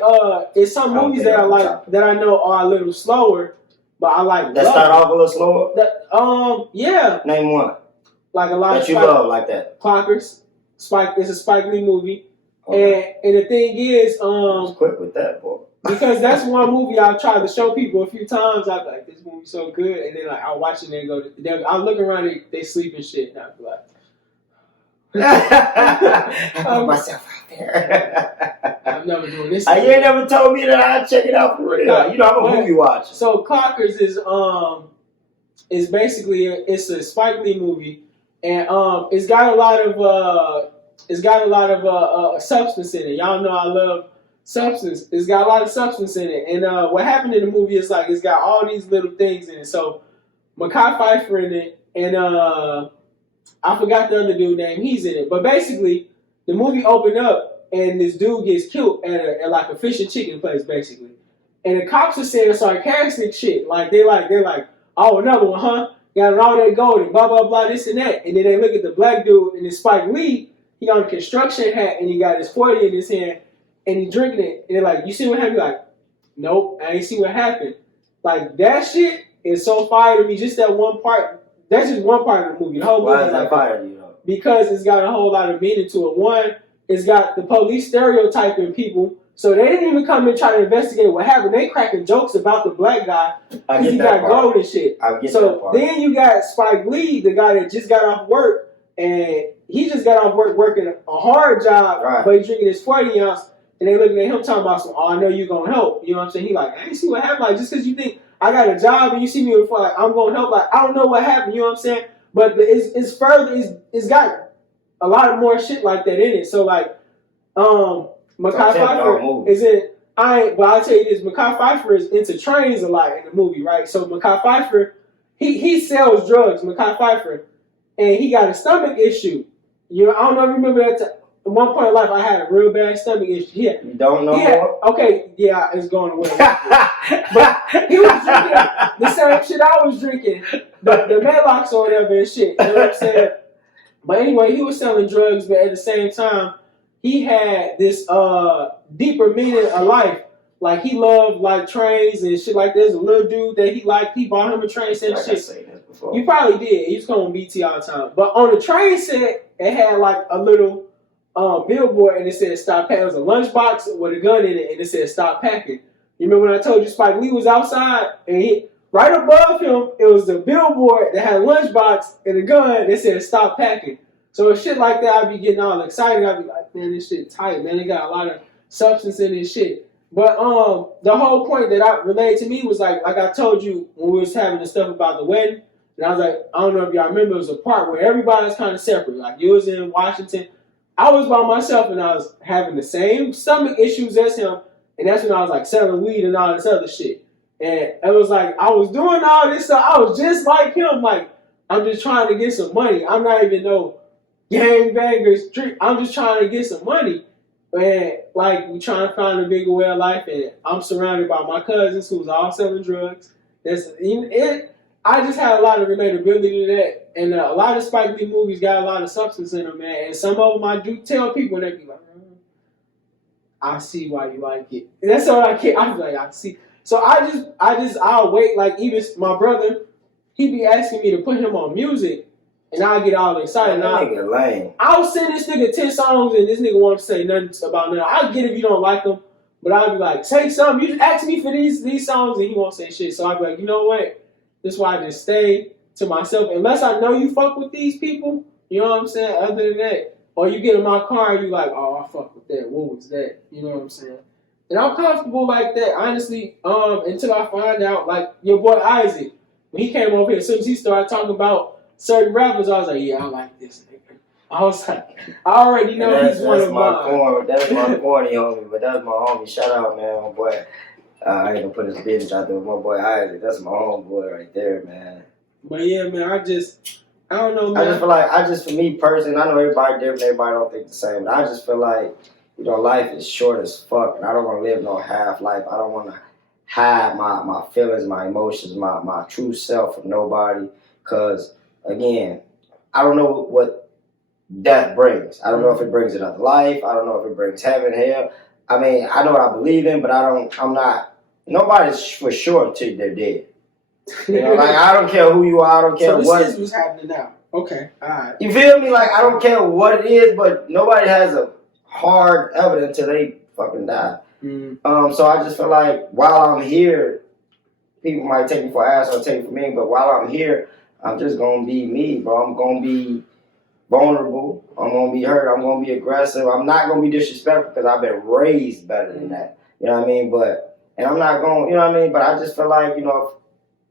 it's some movies that I like that I know are a little slower, but I like. That start off a little slower. Yeah. Name one. Like a lot that of you love like that. Clockers. Spike. It's a Spike Lee movie, Okay. and the thing is, Just quick with that, boy. because that's one movie I've tried to show people a few times. I'm like, this movie's so good, and then like I'll watch it and I look around, they sleep and shit, and I'll be like. I put myself out there. I'm never doing this. You ain't never told me that I'd check it out for real. You know, I'm a movie watcher. So Clockers is basically it's a Spike Lee movie, and it's got a lot of substance in it. Y'all know I love substance. It's got a lot of substance in it, and what happened in the movie is like it's got all these little things in it. So Mekhi Phifer in it, and I forgot the other dude's name. He's in it. But basically, the movie opened up and this dude gets killed at like a fish and chicken place, basically. And the cops are saying sarcastic shit. Like they're like, oh, another one, huh? Got all that gold and blah blah blah, this and that. And then they look at the black dude and it's Spike Lee. He got a construction hat and he got his 40 in his hand and he drinking it. And they're like, you see what happened? Like, nope, I ain't see what happened. Like that shit is so fire to me. Just that one part. That's just one part of the movie. The whole movie Why is that fire to you, though? Because it's got a whole lot of meaning to it. One, it's got the police stereotyping people. So they didn't even come and try to investigate what happened. They cracking jokes about the black guy because he got gold and shit. I get that part. Then you got Spike Lee, the guy that just got off work, and he just got off work working a hard job, right. But he's drinking his 40 ounce, and they looking at him talking about some, oh, I know you gonna help. You know what I'm saying? He like, I ain't see what happened. Like, just because you think I got a job and you see me before, like, I'm gonna help. Like, I don't know what happened. You know what I'm saying? But it's further. It's got a lot of more shit like that in it. So like, Mekhi Phifer is in. But I'll tell you this: Mekhi Phifer is into trains a lot in the movie, right? So Mekhi Phifer, he sells drugs. Mekhi Phifer, and he got a stomach issue. You know, I don't know if you remember that. at one point in life, I had a real bad stomach issue. Yeah. You don't know more? Okay, yeah, it's going away. But he was drinking the same shit I was drinking, the Medlocks or whatever and shit. You know what I'm saying? But anyway, he was selling drugs, but at the same time, he had this deeper meaning of life. Like, he loved, like, trains and shit like that. There's a little dude that he liked. He bought him a train set and shit. Say this before. You probably did. He used to come on BT all the time. But on the train set, it had, like, a little billboard, and it said, stop packing. It was a lunchbox with a gun in it, and it said, stop packing. You remember when I told you Spike Lee was outside, and right above him, it was the billboard that had a lunchbox and a gun that said, stop packing. So shit like that, I'd be getting all excited. I'd be like, man, this shit tight, man. They got a lot of substance in this shit. But the whole point that I relayed to me was like I told you when we was having the stuff about the wedding, and I was like, I don't know if y'all remember, it was a part where everybody was kind of separate. Like, you was in Washington, I was by myself, and I was having the same stomach issues as him, and that's when I was like selling weed and all this other shit. And it was like I was doing all this stuff. I was just like him. Like, I'm just trying to get some money. I'm not even no gangbanger street. I'm just trying to get some money. And like, we trying to find a bigger way of life, and I'm surrounded by my cousins who's all selling drugs. I just had a lot of relatability to that, and a lot of Spike Lee movies got a lot of substance in them, man. And some of them I do tell people, and they be like, "I see why you like it." And that's all I can. I'm like, I see. So I'll wait. Like, even my brother, he be asking me to put him on music. And I get all excited. I'll send this nigga 10 songs and this nigga won't say nothing about nothing. I'll get if you don't like them, but I'll be like, say something. You just ask me for these songs and he won't say shit. So I'll be like, you know what? This is why I just stay to myself. Unless I know you fuck with these people, you know what I'm saying? Other than that, or you get in my car and you like, oh, I fuck with that. What was that? You know what I'm saying? And I'm comfortable like that, honestly, until I find out, like your boy Isaac, when he came over here, as soon as he started talking about certain rappers, I was like, yeah, I like this nigga. I was like, I already know he's one of mine. That's my corny homie, but that's my homie. Shout out, man, my boy. I ain't gonna put his business out there with my boy Isaac. That's my homeboy right there, man. But yeah, man, I don't know, man. I just feel like, for me personally, I know everybody different, everybody don't think the same, but I just feel like, you know, life is short as fuck, and I don't want to live no half life. I don't want to hide my feelings, my emotions, my true self from nobody, because again, I don't know what death brings. I don't know if it brings another life. I don't know if it brings heaven, hell. I mean, I know what I believe in, but nobody's for sure until they're dead. You know, like, I don't care who you are. I don't care what. So this is what's happening now. Okay, all right. You feel me? Like, I don't care what it is, but nobody has a hard evidence until they fucking die. Mm-hmm. So I just feel like while I'm here, people might take me for an ass or take me for me, but while I'm here, I'm just gonna be me, bro. I'm gonna be vulnerable. I'm gonna be hurt. I'm gonna be aggressive. I'm not gonna be disrespectful because I've been raised better than that. You know what I mean? And I'm not gonna, you know what I mean? But I just feel like, you know,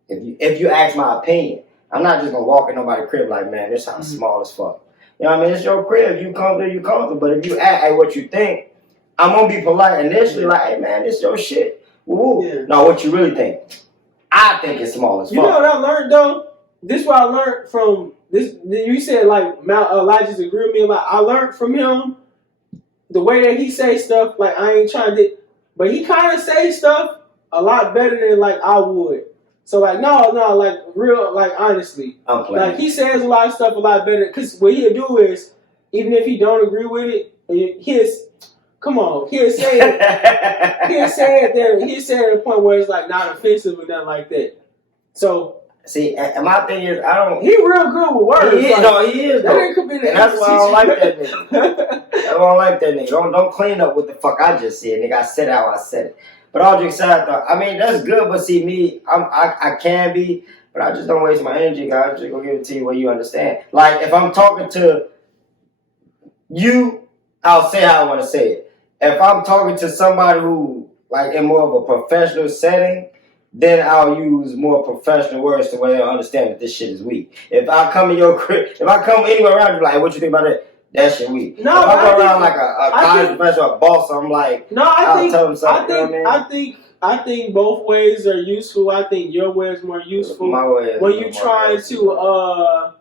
if you ask my opinion, I'm not just gonna walk in nobody's crib like, man, this house is small as fuck. You know what I mean? It's your crib. You comfortable, you comfortable. But if you ask, hey, what you think, I'm gonna be polite initially, like, hey, man, this your shit. Woo. Yeah. No, what you really think? I think it's small as fuck. You know what I learned though? This is what I learned from this. You said like Elijah's agree with me a lot. I learned from him the way that he say stuff. Like, I ain't trying to, but he kind of say stuff a lot better than like I would. So like no, like real, like honestly, I'm playing. Like he says a lot of stuff a lot better. Cause what he'll do is, even if he don't agree with it, he'll say it. He'll say it at a point where it's like not offensive or nothing like that. So. See, and my thing is, He real good with words. He is. That could be the and that's why I don't like that nigga. That's why I don't like that nigga. Don't clean up what the fuck I just said, nigga. I said how I said it. But all jokes aside, though, I mean, that's good. But see, me, I can be, but I just don't waste my energy, guys. I'm just gonna give it to you where you understand. Like, if I'm talking to you, I'll say how I want to say it. If I'm talking to somebody who, like, in more of a professional setting, then I'll use more professional words to where they'll understand that this shit is weak. If I come in your crib, if I come anywhere around you, like, what you think about that? That shit weak. No, if I go around like a college professor or a boss, I'm like, I I think both ways are useful. I think your way is more useful. My way is when you try to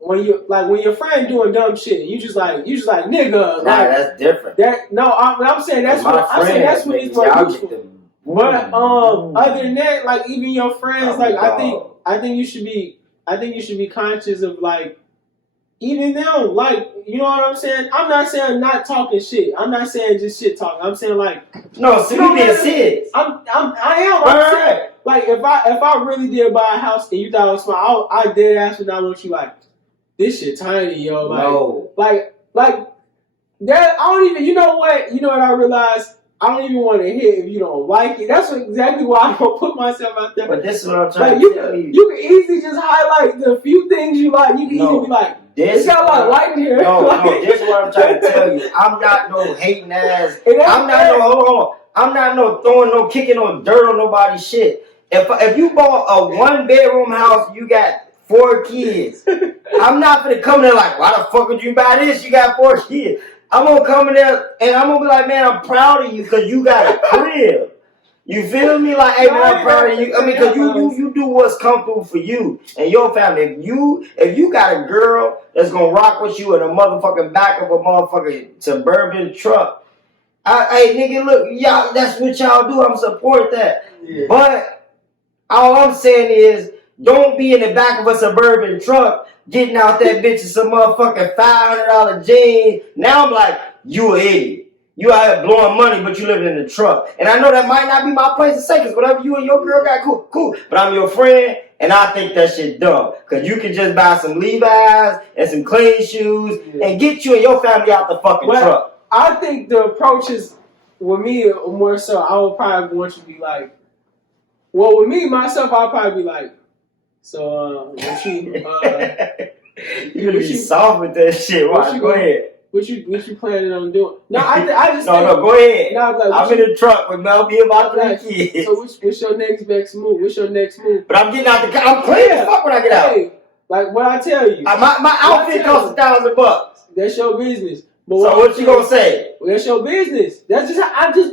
when your friend doing dumb shit, you just like nigga. Nah, Like, that's different. I'm saying that's My what I'm saying. That's what friends, it's more y'all useful. get the- But other than that, like even your friends, like I think you should be conscious of like even them, like you know what I'm saying. I'm not saying not talking shit. I'm not saying just shit talking. I'm saying like no, see, we being serious. I am. Right, I'm saying, like if I really did buy a house and you thought it was small, I did ask for that. Want you like this shit tiny, yo. Like No. like that. I don't even. You know what I realized. I don't even want to hit if you don't like it. That's exactly why I don't put myself out there. But this is what I'm trying Like to tell you. you can easily just highlight the few things you like. You can easily be like, it's got a lot of light in here. No, Like, this is what I'm trying to tell you. I'm not no hating ass. It ain't I'm not fair. hold on. I'm not no throwing no kicking no dirt on nobody's shit. If you bought a 1-bedroom house, you got 4 kids. I'm not gonna come there like, why the fuck would you buy this? You got 4 kids. I'm gonna come in there and I'm gonna be like, man, I'm proud of you because you got a crib. You feel me? Like, hey man, I'm proud of you. I mean, because you do what's comfortable for you and your family. If you got a girl that's gonna rock with you in a motherfucking back of a motherfucking suburban truck, hey nigga, look, y'all, that's what y'all do. I'm support that. Yeah. But all I'm saying is, don't be in the back of a suburban truck getting out that bitch in some motherfucking $500 jeans. Now I'm like, you an idiot. You out here blowing money, but you living in the truck. And I know that might not be my place to say, because whatever you and your girl got, cool. But I'm your friend, and I think that shit dumb. Because you can just buy some Levi's and some clean shoes and get you and your family out the fucking truck. I think the approach is, with me, more so, I would probably want you to be like, well, with me, myself, I'll probably be like, so, what you, you gonna be soft with that shit. Right, go ahead. What you planning on doing? No, I just no, go ahead. No, like, I'm in the truck with Mel B and my 3 kids. So what's your next move? What's your next move? But I'm getting out the car. I'm clean as fuck when I get out. Like what I tell you. My outfit costs $1,000. That's your business. But so what you gonna say? Well, that's your business. That's just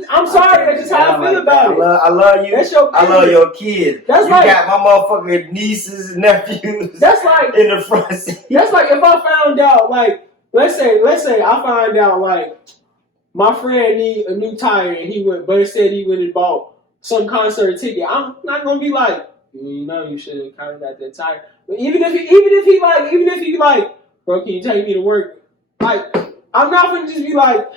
I'm sorry. That's just how I feel about it. I love you. That's your business. I love your kids. That's you like, got my motherfucking nieces and nephews. That's like in the front seat. That's like if I found out, like, let's say I find out like my friend need a new tire and he went, but instead he went and bought some concert ticket. I'm not gonna be like, you know, you should have kind of got that tire. But even if he like, bro, can you take me to work? Like, I'm not gonna just be like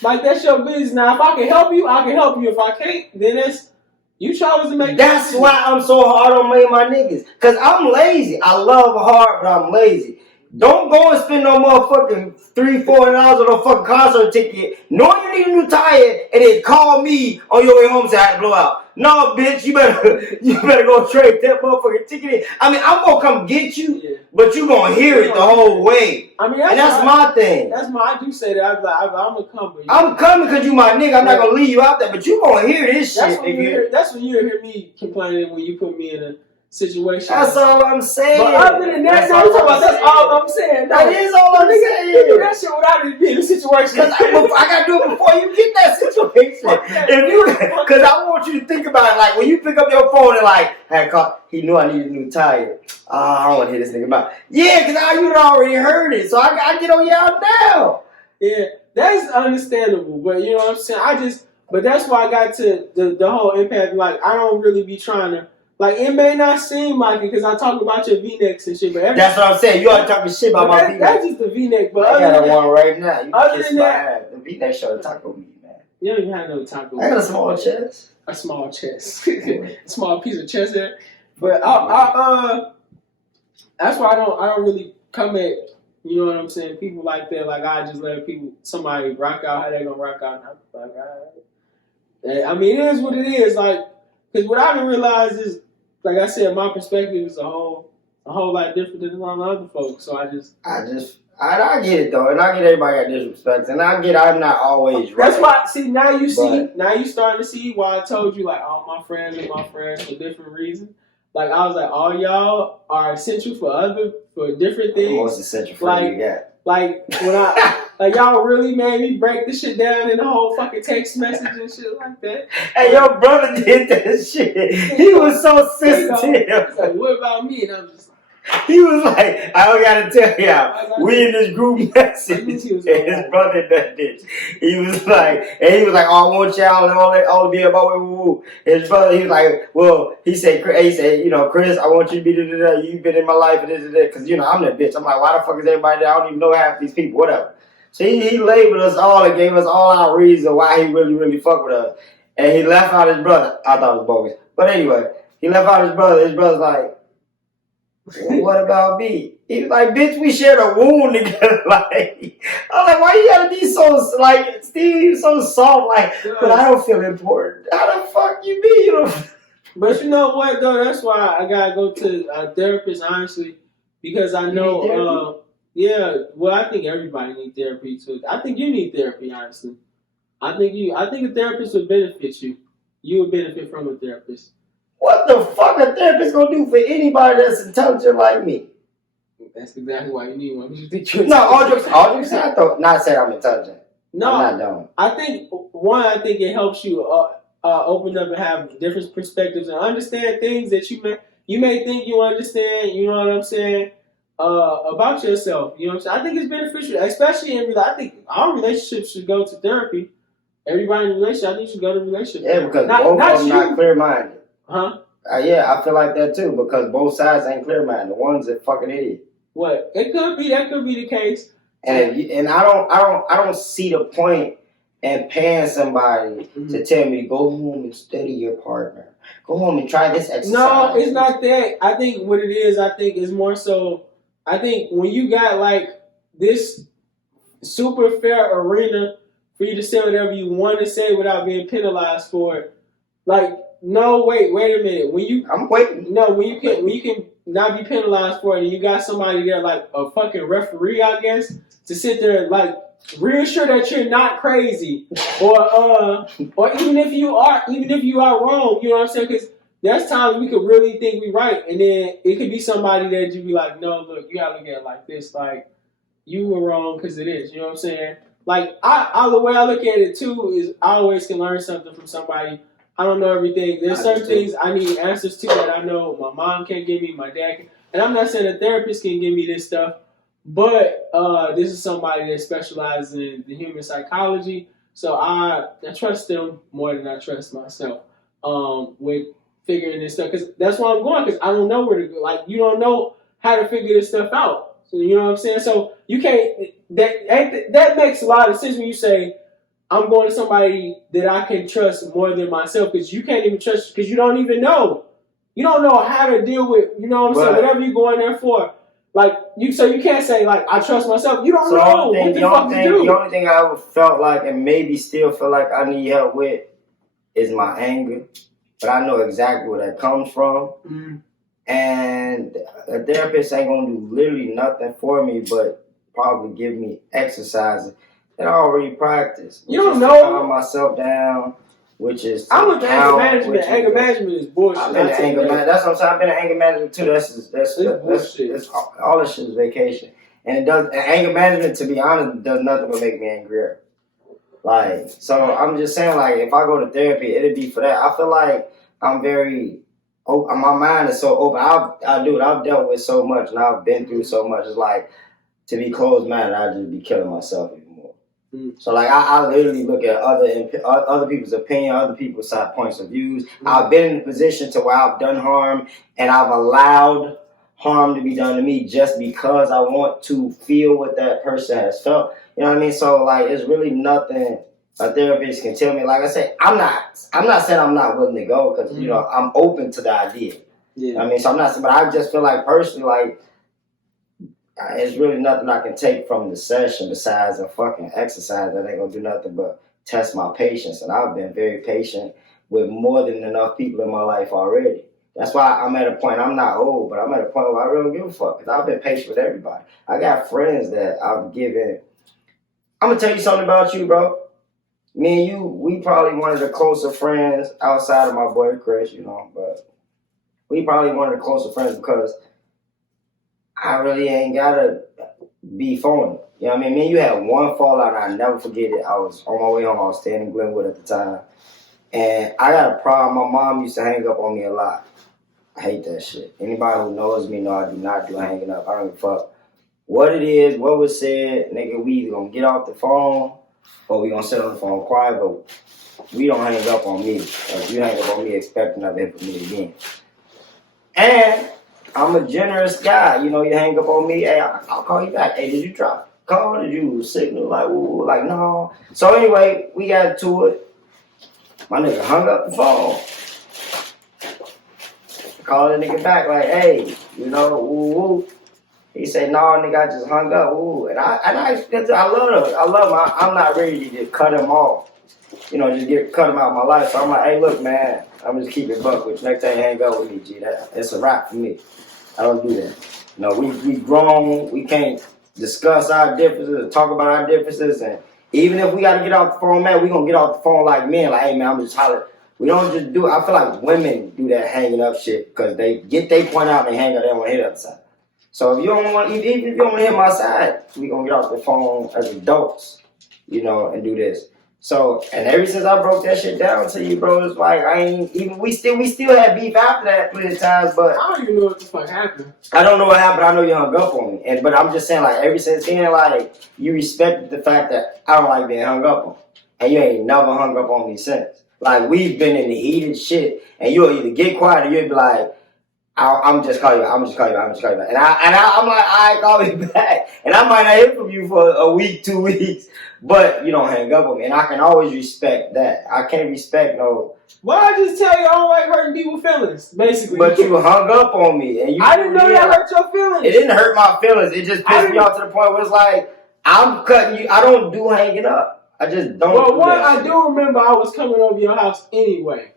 that's your business. Now, if I can help you, I can help you. If I can't, then it's you chose to make. That's why I'm so hard on my niggas. Cause I'm lazy. I love hard, but I'm lazy. Don't go and spend no motherfucking $300-$400 on a fucking concert ticket, knowing you need a new tire, and then call me on your way home and say I had to blow out. No, bitch, you better go trade that motherfucking ticket in. I mean, I'm gonna come get you, but you gonna hear it the whole way. I mean, that's my thing. I do say that. I'm gonna come. I'm coming because you my nigga. I'm not gonna leave you out there, but you gonna hear this shit, nigga. That's when you hear me complaining when you put me in a situation. That's all I'm saying. But other than that, that's all I'm saying. That is all I'm saying. You do that shit without it being a situation. Because I gotta do it before you get that situation. Because I want you to think about it. Like when you pick up your phone and like, hey, he knew I needed a new tire. I don't want to hear this nigga about. Yeah, because you already heard it. So I get on y'all now. Yeah, that's understandable. But you know what I'm saying? But that's why I got to the whole impact. Like I don't really be trying to. Like, it may not seem like it because I talk about your V-necks and shit, but that's what I'm saying. You are talking shit about my V-neck. That's just the V-neck. But I got one right now. You other kiss than my that, ass. The V-neck show taco meat, man. You don't even have no taco meat. I got a small chest. A small chest. A small piece of chest there. But that's why I don't really come at, you know what I'm saying, people like that. Like, I just let somebody rock out how they gonna rock out. And I'm like, all right. I mean, it is what it is. Like, because what I didn't realize is, like I said, my perspective is a whole lot different than a lot of other folks. So I get it though, and I get everybody got disrespect, and I'm not always right. That's why. See, now you starting to see why I told you like all my friends are my friends for different reasons. Like I was like, all y'all are essential for different things. What's essential for you got? Like when like y'all really made me break the shit down in the whole fucking text message and shit like that. Hey, your brother did that shit. He was so sensitive. He's like, what about me? And I'm just like, He was like, I don't gotta tell y'all, we in this group message. And his brother done this. He was like, oh, I want y'all and all to be about woo. His brother, he was like, well, he said, you know, Chris, I want you to be da. You've been in my life and this. Because, you know, I'm that bitch. I'm like, why the fuck is everybody there? I don't even know half these people, whatever. So he labeled us all and gave us all our reason why he really, really fucked with us. And he left out his brother. I thought it was bogus. But anyway, he left out his brother. His brother's like, well, what about me? He was like, bitch, we shared a wound together. Like, I'm like, why you gotta be so, like, Steve, you so soft, like, but I don't feel important. How the fuck you be? You know? But you know what, though? That's why I gotta go to a therapist, honestly, because I know, well, I think everybody needs therapy, too. I think you need therapy, honestly. I think a therapist would benefit you. You would benefit from a therapist. What the fuck a therapist gonna do for anybody that's intelligent like me? That's exactly why you need one. You think you're no, all jokes aside, not saying I'm intelligent. No, I'm not dumb. I think it helps you open up and have different perspectives and understand things that you may think you understand. You know what I'm saying? About yourself. You know what I'm saying? I think it's beneficial, especially I think all relationships should go to therapy. Everybody in a relationship, I think should go to relationship. Yeah, because both of them not clear-minded. Huh? Yeah, I feel like that too because both sides ain't clear-minded. One's a fucking idiot. What? It could be. That could be the case. And I don't see the point in paying somebody to tell me to go home and study your partner. Go home and try this exercise. No, it's not that. I think what it is, is more so. I think when you got like this super fair arena for you to say whatever you want to say without being penalized for it, like. No, wait a minute. I'm waiting. No, when you can not be penalized for it, and you got somebody there like a fucking referee, I guess, to sit there and like reassure that you're not crazy, or even if you are wrong, you know what I'm saying? Because there's times we could really think we right, and then it could be somebody that you be like, no, look, you gotta look at it like this, like you were wrong because it is. You know what I'm saying? Like the way I look at it too is I always can learn something from somebody. I don't know everything. There's certain things I need answers to that I know my mom can't give me, my dad can. And I'm not saying a therapist can give me this stuff, but this is somebody that specializes in the human psychology. So I trust them more than I trust myself with figuring this stuff. Because that's why I'm going, because I don't know where to go. Like, you don't know how to figure this stuff out. So, you know what I'm saying? So you can't, that makes a lot of sense when you say, I'm going to somebody that I can trust more than myself because you can't even trust because you don't even know. You don't know how to deal with, you know what I'm saying, whatever you going there for. Like, you can't say, like, I trust myself. You don't know what the fuck to do. The only thing I ever felt like and maybe still feel like I need help with is my anger. But I know exactly where that comes from. Mm. And a therapist ain't going to do literally nothing for me but probably give me exercises that I already practice. You don't know. Calm myself down, which is. I'm with anger management. Anger management is bullshit. I've been in anger management. That's what I'm saying. I've been in anger management too. That's bullshit. All this shit is vacation. And anger management, to be honest, does nothing but make me angrier. Like, so I'm just saying, like, if I go to therapy, it'd be for that. I feel like I'm very. My mind is so open. I've dealt with so much and I've been through so much. It's like, to be closed-minded, I'd just be killing myself. So like I literally look at other people's opinion, other people's side points of views. Mm-hmm. I've been in a position to where I've done harm and I've allowed harm to be done to me just because I want to feel what that person has felt. You know what I mean? So like it's really nothing a therapist can tell me. Like I said, I'm not saying I'm not willing to go because you know I'm open to the idea. Yeah. You know what I mean, so I'm not. But I just feel like personally, like. It's really nothing I can take from the session besides a fucking exercise that ain't gonna do nothing but test my patience. And I've been very patient with more than enough people in my life already. That's why I'm at a point, I'm not old, but I'm at a point where I really don't give a fuck because I've been patient with everybody. I got friends that I've given. I'm gonna tell you something about you, bro. Me and you, we probably one of the closer friends outside of my boy Chris, you know, but we probably one of the closer friends because I really ain't gotta be phony. You know what I mean? Me and you had one fallout and I'll never forget it. I was on my way home. I was staying in Glenwood at the time. And I got a problem. My mom used to hang up on me a lot. I hate that shit. Anybody who knows me know I do not do hanging up. I don't give a fuck what it is, what was said. Nigga, we either gonna get off the phone or we gonna sit on the phone quiet, but we don't hang up on me. If you hang up on me, expect nothing from me again. And I'm a generous guy. You know, you hang up on me, hey, I'll call you back. Hey, did you drop a call? Did you signal? Like, ooh, like, no. So anyway, we got to it. My nigga hung up the phone. Called the nigga back like, hey, you know, ooh, ooh. He said, no, nigga, I just hung up, ooh. And I love him. I'm not ready to just cut him off. You know, just cut him out of my life. So I'm like, hey, look, man, I'm just keep it buck with you. Next time you hang up with me, G, it's a wrap for me. I don't do that. You know, we grown. We can't discuss our differences, talk about our differences. And even if we got to get off the phone, man, we going to get off the phone like men. Like, hey, man, I'm just hollering. We don't just do it. I feel like women do that hanging up shit because they get their point out and they hang up. They don't want to hit the other side. So if you don't want, even if you don't want to hit my side, we going to get off the phone as adults, you know, and do this. So, and ever since I broke that shit down to you, bro, it's like I ain't even we still had beef after that plenty of times, but I don't even know what the fuck happened. I don't know what happened. I know you hung up on me, but I'm just saying, like, ever since then, like, you respected the fact that I don't like being hung up on, and you ain't never hung up on me since. Like, we've been in the heated shit, and you'll either get quiet or you'll be like, I'm just calling you back. I'm just calling you back. And I'm like, all right, call me back. And I might not hear from you for a week, 2 weeks, but you don't hang up on me. And I can always respect that. I can't respect no. Well, I just tell you I don't like hurting people's feelings, basically. But you hung up on me. And I didn't know that hurt your feelings. It didn't hurt my feelings. It just pissed me off to the point where it's like, I'm cutting you. I don't do hanging up. I just don't. Well, do one, that I shit. do remember I was coming over your house anyway.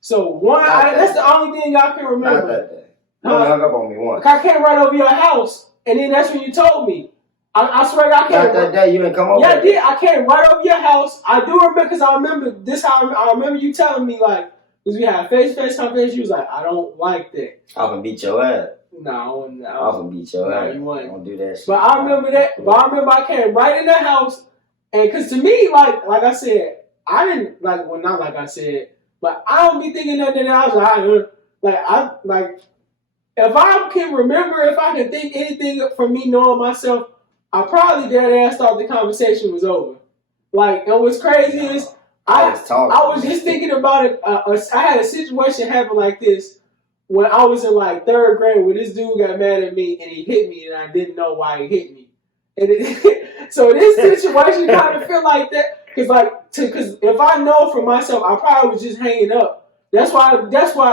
So, that's the only thing I can remember. Not that day. You only hung up on me once. I came right over your house, and then that's when you told me. I swear I came. Not that day. You didn't come over. Yeah, I did. I came right over your house. I do remember because I remember this. How I remember you telling me like, because we had face-to-face conversation. You was like, I don't like that. I can beat your ass. No. I can beat your ass. You wouldn't. Don't do that shit. But I remember that. But I remember I came right in the house, and because to me, like I said, I didn't like. Well, not like I said, but I don't be thinking nothing else. If I can remember, if I can think anything from me knowing myself, I probably dead ass thought the conversation was over. Like, and what's crazy is I was just thinking about it. I had a situation happen like this when I was in like 3rd grade where this dude got mad at me and he hit me and I didn't know why he hit me. And so this situation kind of feel like that because if I know for myself, I probably was just hanging up. That's why,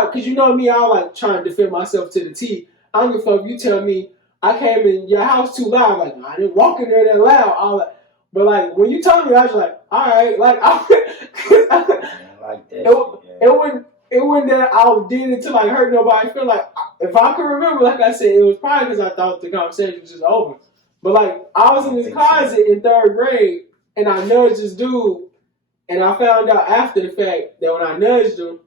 because you know me, I like trying to defend myself to the T. I don't give a fuck if you tell me I came in your house too loud. Like, no, I didn't walk in there that loud. But like, when you told me, I was like, all right. Like, like that. It wasn't that I did it to like hurt nobody. I feel like, if I could remember, like I said, it was probably because I thought the conversation was just over. But like, I was in this closet in 3rd grade, and I nudged this dude, and I found out after the fact that when I nudged him,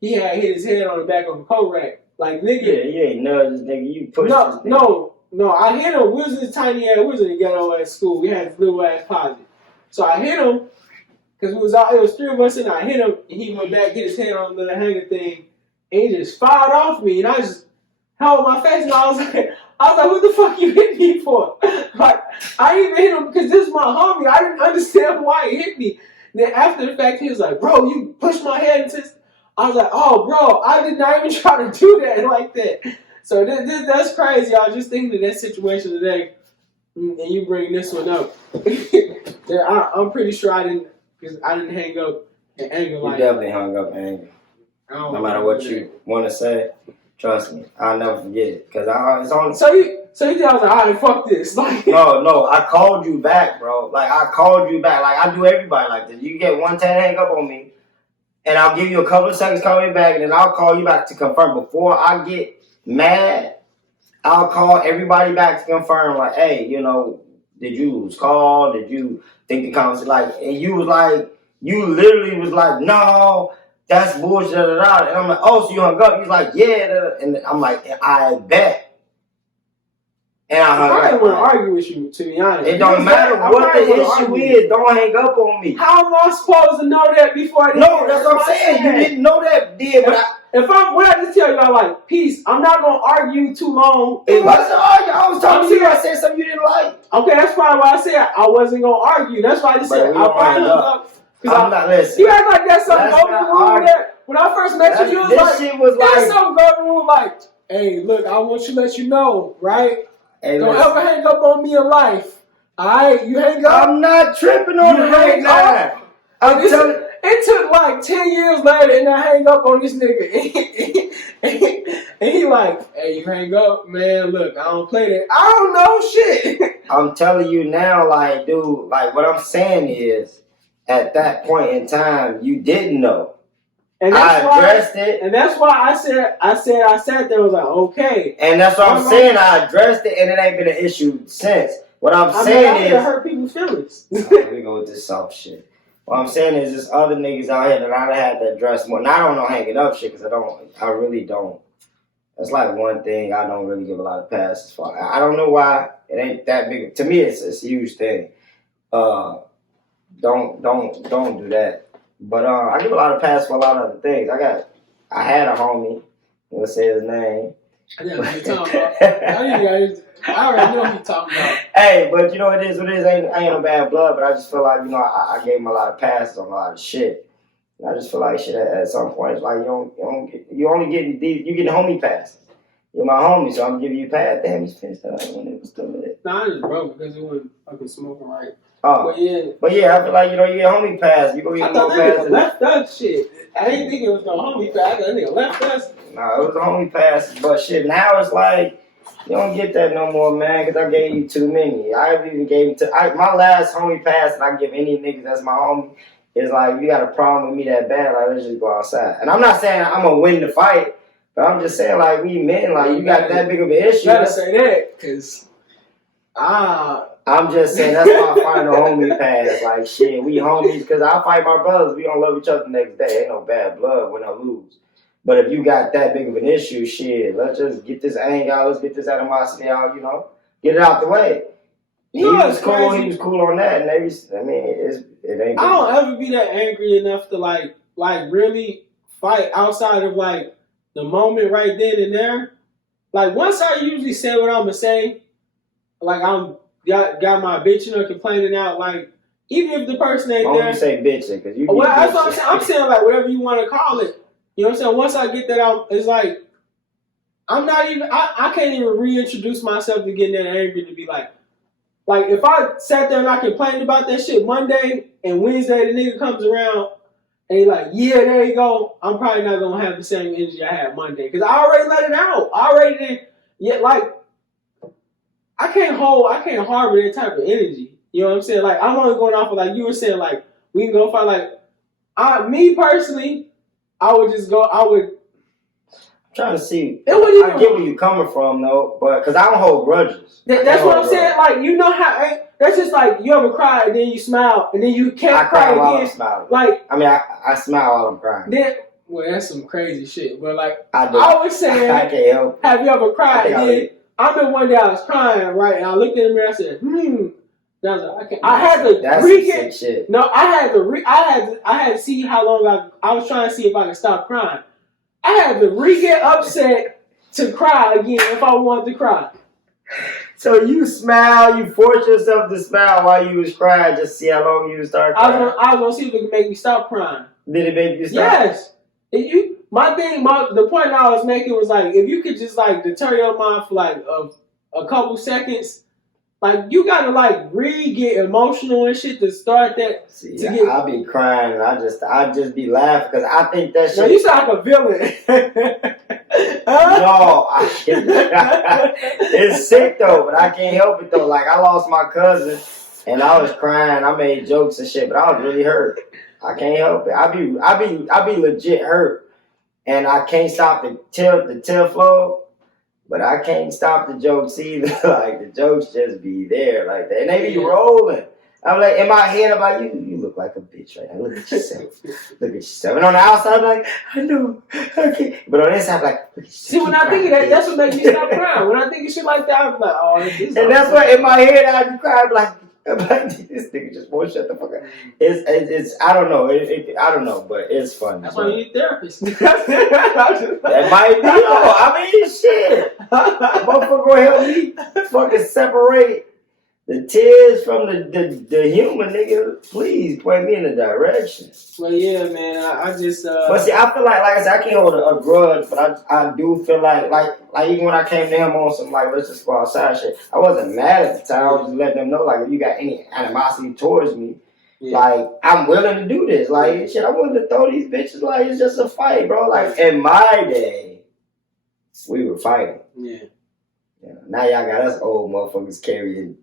he had hit his head on the back of the coat rack. Like, nigga. Yeah, you ain't nudge this nigga. You pushed this nigga. No, I hit him. We was in this tiny ass, we was in a ghetto ass school. We had this little ass closet. So I hit him, because it was 3 of us, and I hit him, and he went back, hit his head on the hanger thing, and he just fired off me, and I just held my face, and I was like, what the fuck you hit me for? Like, I didn't even hit him because this is my homie. I didn't understand why he hit me. Then after the fact, he was like, bro, you pushed my head into this. I was like, oh, bro, I did not even try to do that like that. So that's crazy. I was just thinking of that situation today, and you bring this one up. I'm pretty sure I didn't hang up in anger like that. You definitely hung up in anger. No matter what you want to say, trust me, I'll never forget it. Because it's on. So you think I was like, all right, fuck this. Like, No, I called you back, bro. Like, I called you back. Like, I do everybody like this. You get one time hang up on me, and I'll give you a couple of seconds, call me back, and then I'll call you back to confirm. Before I get mad, I'll call everybody back to confirm, like, hey, you know, did you lose call? Did you think the conversation, like, and you literally was like, no, that's bullshit, da, da, da. And I'm like, oh, so you hung up? He's like, yeah, da, da. And I'm like, I bet. And I hung I didn't up. want to argue with you, to be honest. It don't matter what the issue is. Don't hang up on me. How am I supposed to know that before? No, that's what I'm saying. You didn't know that, did, but when I just tell y'all like, peace, I'm not gonna argue too long. it wasn't arguing. I was talking to you. I said something you didn't like. Okay, that's probably why I said I wasn't gonna argue. That's why I just said I probably hung up. I'm not listening. You act like that's something golden rule there. When I first met you, you was this like, shit was that's like, some golden rule. Like, hey, look, I want to let you know, right? hey, Don't listen, ever hang up on me in life. Alright, you hang up. I'm not tripping on You it right hang now. up. I'm telling. It took like 10 years later, and I hang up on this nigga. And he like, hey, you hang up, man. Look, I don't play that. I don't know shit. I'm telling you now, like, dude, like what I'm saying is, at that point in time, you didn't know. And I that's addressed it. And that's why I sat there and was like, okay. And that's what I'm saying. I addressed it, and it ain't been an issue since. What I'm saying is, I hurt people's feelings. let me go with this soft shit. What I'm saying is, there's other niggas out here that I had to address more. And I don't know hanging up shit because I really don't. That's like one thing I don't really give a lot of passes for. I don't know why it ain't that big. To me, it's a huge thing. Don't do that. But I give a lot of passes for a lot of other things. I had a homie. We'll say his name. I know what you're talking about. I already know what you're talking about. Hey, but you know what it is. I ain't no bad blood, but I just feel like, you know, I gave him a lot of passes on a lot of shit. And I just feel like shit at some point. It's like you only getting these. You getting homie passes. You're my homie, so I'm giving you a pass. Damn, he's finished that other one. It was still lit. Nah, I just broke because it wasn't fucking smoking right. Oh, but yeah, I feel like, you know, you get homie pass. You go get more passes. I left us shit. I didn't think it was no homie pass. That nigga left us. Nah, it was a homie pass, but shit. Now it's like you don't get that no more, man. Because I gave you too many. I even gave my last homie pass, and I give any niggas that's my homie. It's like, if you got a problem with me that bad, like, let's just go outside. And I'm not saying I'm gonna win the fight, but I'm just saying, like, we men, like, you got that big of an issue. You gotta say that, because I'm just saying, that's my final homie pass. Like, shit, we homies, because I fight my brothers. We don't love each other the next day. Ain't no bad blood, win or lose. But if you got that big of an issue, shit, let's just get this anger out. Let's get this animosity out, you know? Get it out the way. He was cool. He was cool on that. And it ain't. I don't ever be that angry enough to, like really fight outside of, like, the moment right then and there. Like, once I usually say what I'm going to say, like, I'm got my bitching or complaining out, like, even if the person ain't there. Don't you say bitching, because you. Well, that's what I'm saying. I'm saying, like, whatever you want to call it. You know what I'm saying? Once I get that out, it's like, I'm not even, I can't even reintroduce myself to getting that angry to be like if I sat there and I complained about that shit Monday and Wednesday the nigga comes around and he's like, yeah, there you go, I'm probably not going to have the same energy I had Monday. Because I already let it out. I already didn't, yet, like, I can't harbor that type of energy. You know what I'm saying? Like, I'm only going off of, like, you were saying, like, we can go fight, like, me personally, I'm trying to see. I get where you're coming from, though, but because I don't hold grudges. That's what I'm saying. Like, you know how that's just like you ever cry and then you smile and then you can't cry while again. I'm smiling. Like, I mean, I smile while I'm crying. Then, well, that's some crazy shit. But like, I was saying, I can't help. Have you ever cried? I remember one day I was crying, right, and I looked in the mirror. I said, And I was like, I had to re-get shit. No, I had to see how long I was trying to see if I could stop crying. I had to re-get upset to cry again if I wanted to cry. So you smile, you force yourself to smile while you was crying, just to see how long you would start crying. I was gonna see if it could make me stop crying. Did it make you stop? Yes. The point I was making was like, if you could just like deter your mind for like a couple seconds, like you gotta like really get emotional and shit to start that. See, I'll be crying and I just be laughing because I think that shit. No, you sound like a villain. No, it's sick though, but I can't help it though. Like I lost my cousin and I was crying. I made jokes and shit, but I was really hurt. I can't help it. I be legit hurt, and I can't stop the tear flow. But I can't stop the jokes either. Like the jokes just be there like that, and they be rolling. I'm like in my head, I'm like you look like a bitch right now. Look at yourself. Look at yourself. And on the outside, I'm like, I know. Okay. But on the inside, I'm like, look at yourself. See, when I think of that, that's what makes me stop crying. When I think of shit like that, I'm like, oh, this is. And that's why in my head I be crying. I'm like, this nigga just won't shut the fuck up. It's I don't know. I don't know, but it's funny. That's why you need therapists. That might be. I mean, shit. Motherfucker gonna help me fucking separate the tears from the human, nigga. Please point me in the direction. Well, yeah, man. I just. But see, I feel like I said, I can't hold a grudge, but I do feel like even when I came to him on some like let's just go outside shit, I wasn't mad at the time. I was just letting them know like if you got any animosity towards me, like I'm willing to do this. Like shit, I'm willing to throw these bitches. Like it's just a fight, bro. Like in my day, we were fighting. Yeah. Now y'all got us old motherfuckers carrying,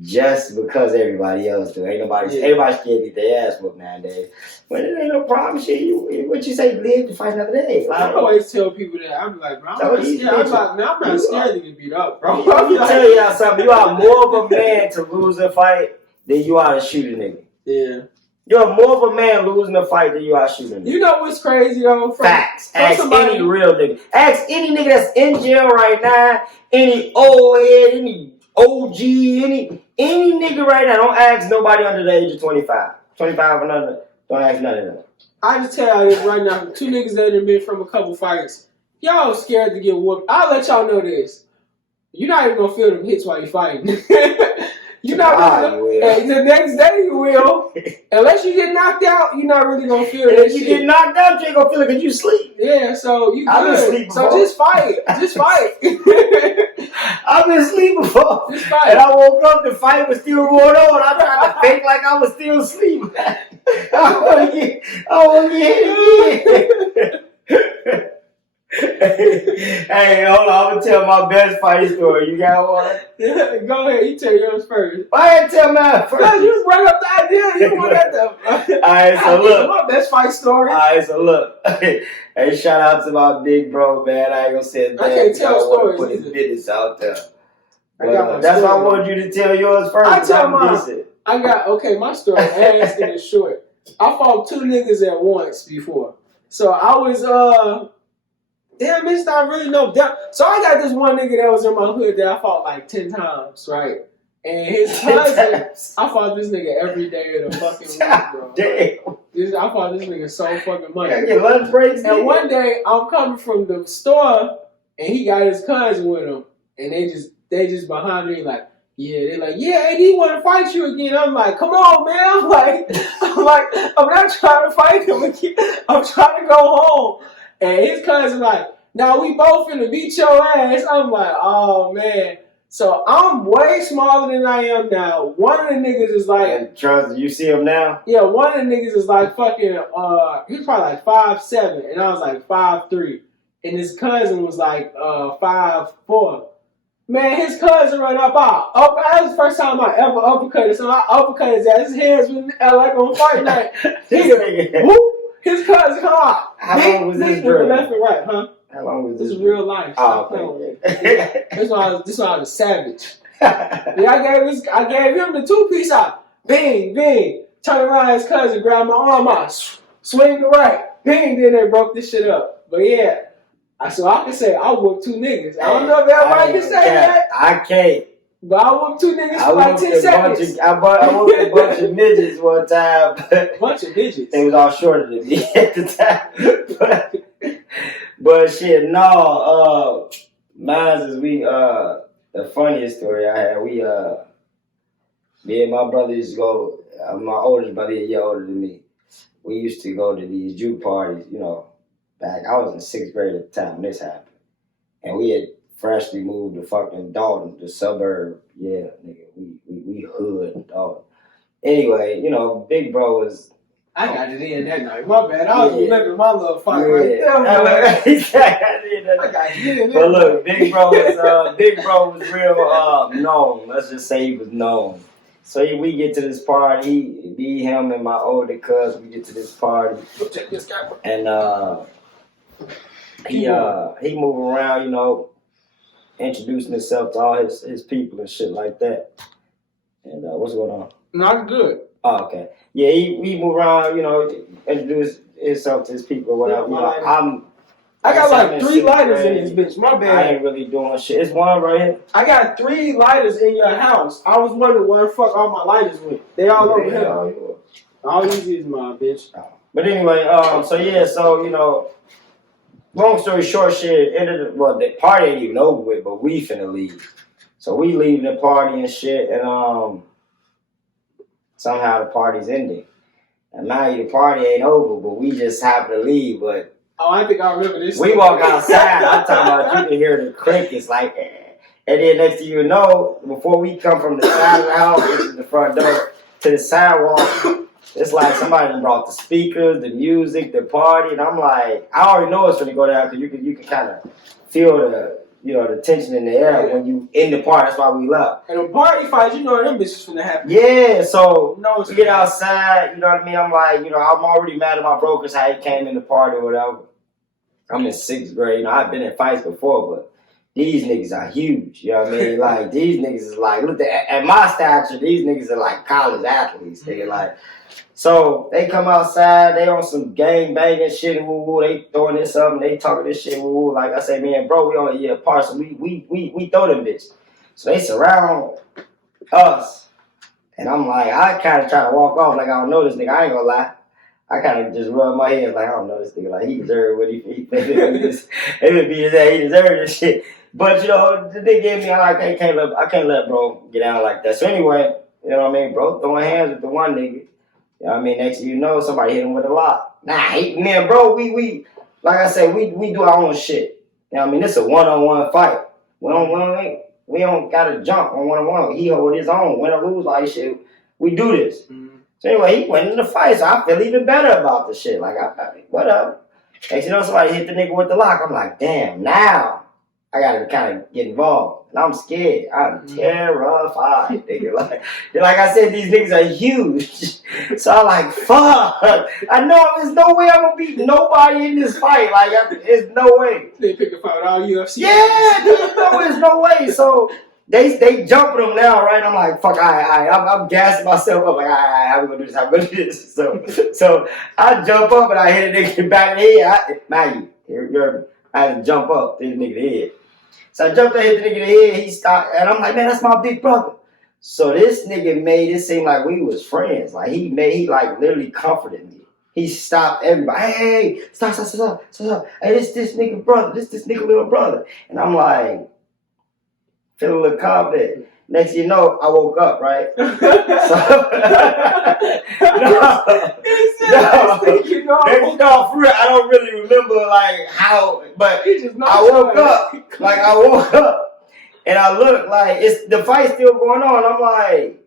just because everybody else do. Everybody scared to get their ass whooped nowadays. But it ain't no problem, shit. What you say, live to fight another day. Like, I always tell people that. I'm like, bro, I'm not scared to get beat up, bro. Let me tell y'all something. You are more of a man to lose a fight than you are to shoot a nigga. Yeah. You're more of a man losing a fight than you are shooting a nigga. You know what's crazy, though? Facts. Ask any real nigga. Ask any nigga that's in jail right now, any old head, any OG, any nigga right now. Don't ask nobody under the age of 25. 25 and under, don't ask none of them. I just tell you this right now, 2 niggas that have been from a couple fights, y'all scared to get whooped. I'll let y'all know this. You're not even gonna feel them hits while you're fighting. You're not really and the next day you will. Unless you get knocked out, you're not really gonna feel it. If you get knocked out, you ain't gonna feel it because you sleep. Yeah, so you I've good. been sleeping So before. just fight. Just fight. I've been asleep before. Just fight. And I woke up, the fight was still going on. I tried to fake like I was still asleep. I want to get hit again. Hey, hold on. I'm going to tell my best fight story. You got one? Go ahead. You tell yours first. Why I tell mine first? No, you brought up the idea. You want that to... Alright, so look. My best fight story. Alright, so look. Hey, shout out to my big bro, man. I ain't going to say it. I can't tell stories. Put his business out there. That's why I wanted you to tell yours first. I tell mine. My story ass and it's short. I fought 2 niggas at once before. So I was, damn, it's not really no doubt. So I got this one nigga that was in my hood that I fought like 10 times, right? And his cousin, I fought this nigga every day of the fucking week, bro. Damn. I fought this nigga so fucking much. Get lunch breaks. And one day I'm coming from the store and he got his cousin with him, and they just behind me like, they're like, AD want to fight you again. I'm like, come on, man. I'm not trying to fight him again. I'm trying to go home. And his cousin like, we both finna beat your ass. I'm like, oh man. So I'm way smaller than I am now. One of the niggas is like, Charles, you see him now? Yeah, one of the niggas is like fucking he's probably like 5'7", and I was like 5'3". And his cousin was like 5'4". Man, his cousin ran up out. That was the first time I ever uppercutted. So I uppercut his ass. His hands was like on fight night. His cousin come out. How long was this drill? Left and right, huh? How long was this? This is real life. Oh, okay. This one I was a savage. I gave him the 2-piece out. Bing, bing. Turn around, his cousin grabbed my arm out. Swing the right. Bing, then they broke this shit up. But yeah. So I can say I whooped 2 niggas. I don't know if everybody can say that. I can't. But I whooped 2 niggas for like 10 seconds. I whooped a bunch of midgets one time. Bunch of midgets? They was all shorter than me at the time. But shit, no. Mine is the funniest story I had. Me and my brother used to go. My oldest brother, a year older than me. We used to go to these juke parties, back. I was in 6th grade at the time when this happened. And we had freshly moved to fucking Dalton, the suburb. Yeah, nigga, we hood, Dalton. Anyway, big bro was... I got it in that night. My bad. I was living my little fight right there. I got it in. But look, big bro was real known. Let's just say he was known. So we get to this party. Him and my older cousin, we get to this party. Check this guy. And he move around, introducing himself to all his people and shit like that. And what's going on? Not good. Oh, okay. Yeah, he move around, you know, introduce himself to his people or whatever. You know, I got like 3 sixth lighters grade. in this bitch. My I bad. ain't really doing shit. It's one right here. I got 3 lighters in your house. I was wondering where the fuck all my lighters went. They all over here. All these is my bitch. But anyway, so you know, long story short, shit ended. Well, the party ain't even over with, but we finna leave. So we leaving the party and shit, and somehow the party's ending. And mind you, the party ain't over, but we just happen to leave. But I think I remember this. We walk outside. I'm talking about you can hear the crickets like, and then next thing you know, before we come from the side of the house, which is the front door, to the sidewalk, it's like somebody done brought the speakers, the music, the party, and I'm like, I already know it's gonna go down because you can kind of feel the tension in the air when you in the party. That's why we left. And the party fights, you know them bitches finna happen. Yeah, so No, we get outside, you know what I mean? I'm like, I'm already mad at my bro because how he came in the party or whatever. I'm in 6th grade. You know, I've been in fights before, but these niggas are huge. You know what I mean? Like, these niggas is like, look, at my stature, these niggas are like college athletes. They like, so they come outside, they on some gang banging shit and woo woo. They throwing this up and they talking this shit woo woo. Like I say, man, bro, we on a year apart, so we throw them bitches. So they surround us, and I'm like, I kind of try to walk off like I don't know this nigga. I ain't gonna lie. I kind of just rub my head like, I don't know this nigga. Like, he deserved what he be his ass, he deserved this shit. But, they gave me, I can't let bro get out like that. So anyway, you know what I mean? Bro throwing hands with the one nigga. You know what I mean? Next thing you know, somebody hit him with a lock. Man, bro, we like I said, we do our own shit. You know what I mean? It's a one-on-one fight. We don't gotta jump on one-on-one. He hold his own. Win or lose, like shit. We do this. Mm-hmm. So anyway, he went in the fight, so I feel even better about the shit. Like, whatever. Next you know, somebody hit the nigga with the lock. I'm like, damn, now I gotta kind of get involved. And I'm scared. I'm terrified, nigga. Like I said, these niggas are huge. So I'm like, fuck. I know there's no way I'm gonna beat nobody in this fight. Like, there's no way. They pick a fight with all UFC. Yeah, there's no way. So they jumping them now, right? I'm like, fuck, I'm gassing myself up, like, how we gonna do this? So I jump up and I hit a nigga back in the head. I had to jump up, hit the nigga in the head. So I jumped up, hit the nigga in the head, he stopped, and I'm like, man, that's my big brother. So this nigga made it seem like we was friends. Like, he literally comforted me. He stopped everybody. Hey, stop. Hey, this nigga brother, this nigga little brother. And I'm like, feel a little confident. Next thing you know, I woke up, right? No, for real, I don't really remember like how, but I woke up and I looked like the fight's still going on. I'm like,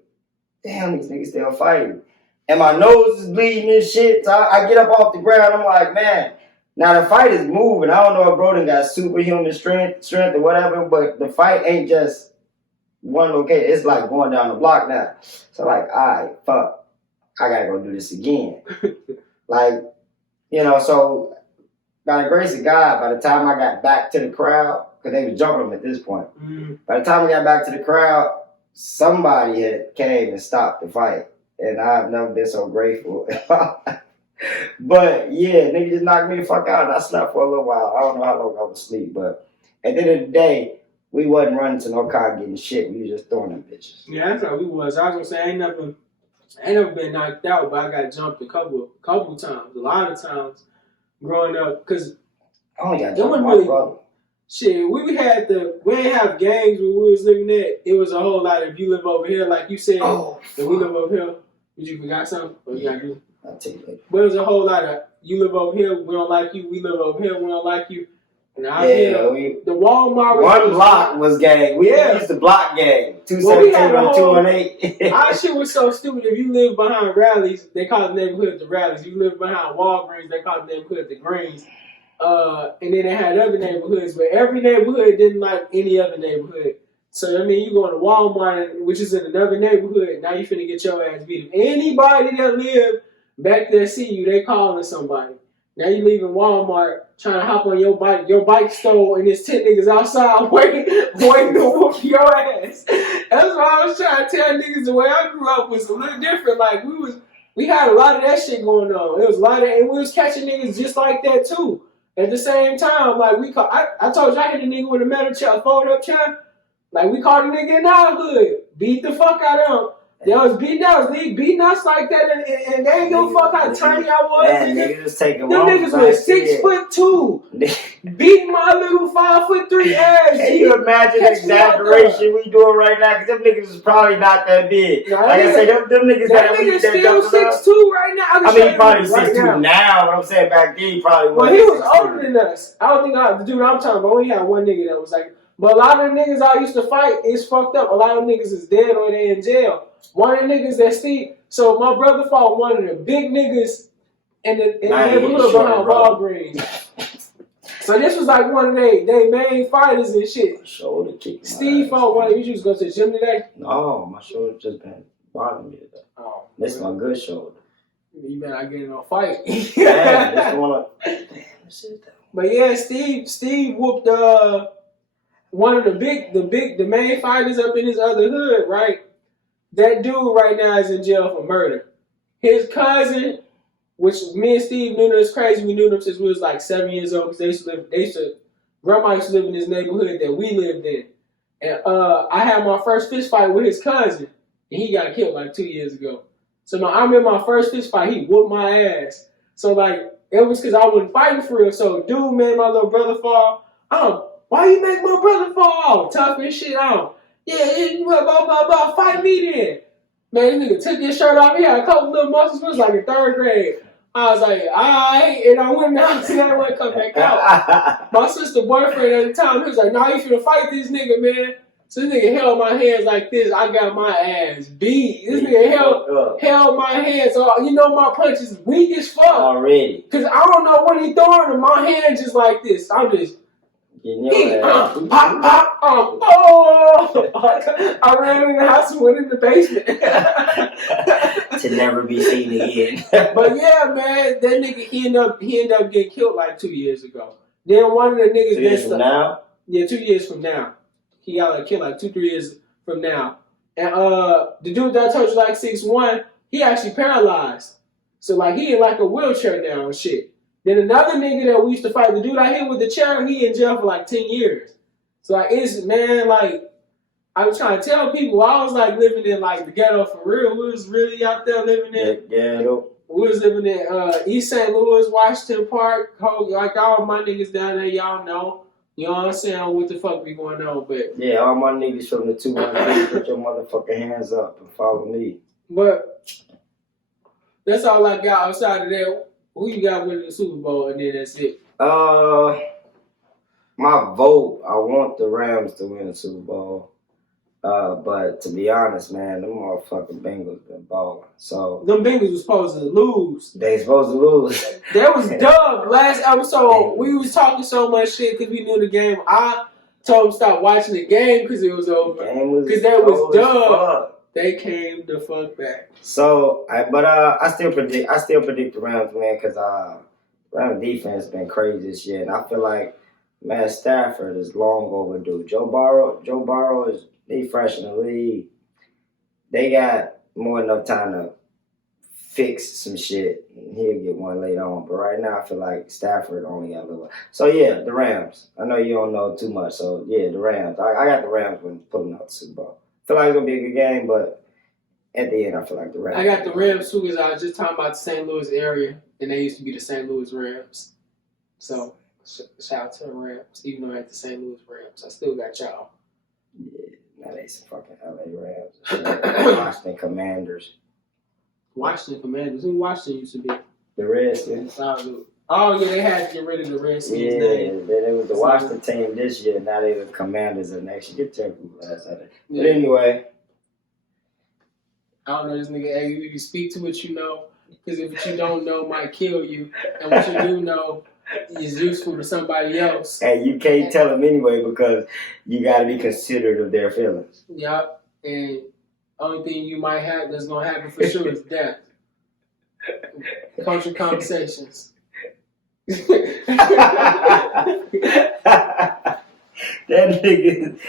damn, these niggas still fighting. And my nose is bleeding and shit. So I get up off the ground. I'm like, man, now the fight is moving. I don't know if bro done got superhuman strength or whatever, but the fight ain't just one location. It's like going down the block now. So like, all right, fuck, I gotta go do this again. Like, so by the grace of God, by the time I got back to the crowd, because they was jumping them at this point. Mm-hmm. By the time I got back to the crowd, somebody had came and stopped the fight. And I've never been so grateful. But yeah, nigga just knocked me the fuck out. I slept for a little while. I don't know how long I was asleep, but at the end of the day, we wasn't running to no car getting shit. We was just throwing them bitches. Yeah, that's how we was. I was gonna say I ain't never been knocked out, but I got jumped a couple times. A lot of times growing up, cause I only got jumped by my brother. Shit, we didn't have games when we was living there. It was a whole lot. If you live over here, like you said, if we live over here, did you forgot something? Or you gotta do? I'll tell you later. But it was a whole lot of you live over here, we don't like you. We live over here, we don't like you. And the Walmart. One block was gang. We used to block gang. 217 or 218. Our shit was so stupid. If you live behind Rallies, they call the neighborhood the Rallies. You live behind Walgreens, they call the neighborhood the Greens. And then they had other neighborhoods, but every neighborhood didn't like any other neighborhood. So, I mean, you go to Walmart, which is in another neighborhood, now you finna get your ass beat. If anybody that live back there see you, they calling somebody. Now you leaving Walmart trying to hop on your bike stole, and there's 10 niggas outside waiting to whoop your ass. That's why I was trying to tell niggas the way I grew up was a little different. Like we had a lot of that shit going on. It was a lot of, and we was catching niggas just like that too. At the same time, like I told you I hit a nigga with a metal chair, fold up chair. Like we caught a nigga in our hood, beat the fuck out of him. They was beating us like that, and they ain't give a fuck how tiny I was. Man, niggas was taking them niggas was 6'2", beating my little 5'3" ass. Can you imagine the exaggeration we doing right now? Because them niggas is probably not that big. Like I say, them niggas that nigga still 6'2" right now. I mean, he probably 6'2" now, but I'm saying back then he probably was. Well, he was older than us. I don't think the dude I'm talking about. We only had one nigga that was like. But a lot of the niggas I used to fight is fucked up. A lot of niggas is dead or they in jail. One of the niggas that Steve. So my brother fought one of the big niggas in the neighborhood behind Walgreens. So this was like one of they main fighters and shit. Shoulder kick. Steve fought one. You just go to the gym today? No, my shoulder just been bothering me today. Oh, this is my good shoulder. You better not get in a fight. Damn, this one. Damn, but yeah, Steve whooped one of the main fighters up in his other hood, right? That dude right now is in jail for murder. His cousin, which me and Steve knew this crazy, we knew them since we was like 7 years old because grandma used to live in this neighborhood that we lived in. And I had my first fist fight with his cousin, and he got killed like 2 years ago. So I remember my first fist fight, he whooped my ass. So like, it was because I wasn't fighting for real. So dude made my little brother fall. Why you make my brother fall? Tough and shit on. Yeah, blah, blah, blah, fight me then. Man, this nigga took his shirt off. He had a couple little muscles. It was like in 3rd grade. I was like, alright. And I went out and I went come back out. My sister boyfriend at the time, he was like, nah, you finna fight this nigga, man. So this nigga held my hands like this. I got my ass beat. This nigga held my hands. So, you know, my punch is weak as fuck. Already. Because I don't know when he throwing them. My hand just like this. I'm just... pop, pop, oh! I ran in the house and went in the basement. To never be seen again. But yeah, man, that nigga, he ended up getting killed like 2 years ago. Then one of the niggas... 2 years from now? Yeah, 2 years from now. He got like killed like 2-3 years from now. And the dude that I told you like 6'1", he actually paralyzed. So like he in like a wheelchair now and shit. Then another nigga that we used to fight, the dude I hit with the chair, he in jail for like 10 years. So like it's, man, like I was trying to tell people I was like living in like the ghetto for real. We was really out there living in ghetto. We was living in East St. Louis, Washington Park, like all my niggas down there, y'all know. You know what I'm saying? What the fuck be going on, but yeah, all my niggas from the 213, put your motherfucking hands up and follow me. But that's all I got outside of that. Who you got winning the Super Bowl, and then that's it? My vote, I want the Rams to win the Super Bowl. But to be honest, man, them motherfucking Bengals been balling. So them Bengals was supposed to lose. They supposed to lose. That was Doug. Last episode, we was talking so much shit because we knew the game. I told him stop watching the game because it was over. Because that was Doug. They came the fuck back. So, I still predict the Rams win because Rams defense been crazy this year, and I feel like Matt Stafford is long overdue. Joe Burrow is fresh in the league. They got more than enough time to fix some shit. He'll get one later on, but right now I feel like Stafford only got a little. So yeah, the Rams. I know you don't know too much, so yeah, the Rams. I got the Rams when pulling out the Super Bowl. I feel like it's gonna be a good game, but at the end, I feel like the Rams. I got the Rams too, because I was just talking about the St. Louis area, and they used to be the St. Louis Rams. So, shout out to the Rams, even though I had the St. Louis Rams. I still got y'all. Yeah, now they some fucking LA Rams. Washington Commanders. Washington Commanders. Who Washington used to be? The Redskins. Oh, yeah, they had to get rid of the Redskins. Yeah, it was the Washington team this year. Now they the Commanders the next year. Get terrible last night. Yeah. But anyway. I don't know this nigga. Hey, you speak to what you know, because if what you don't know might kill you, and what you do know is useful to somebody else. And you can't tell them anyway because you got to be considerate of their feelings. Yep. And only thing you might have that's gonna happen for sure is death. Culture conversations. That nigga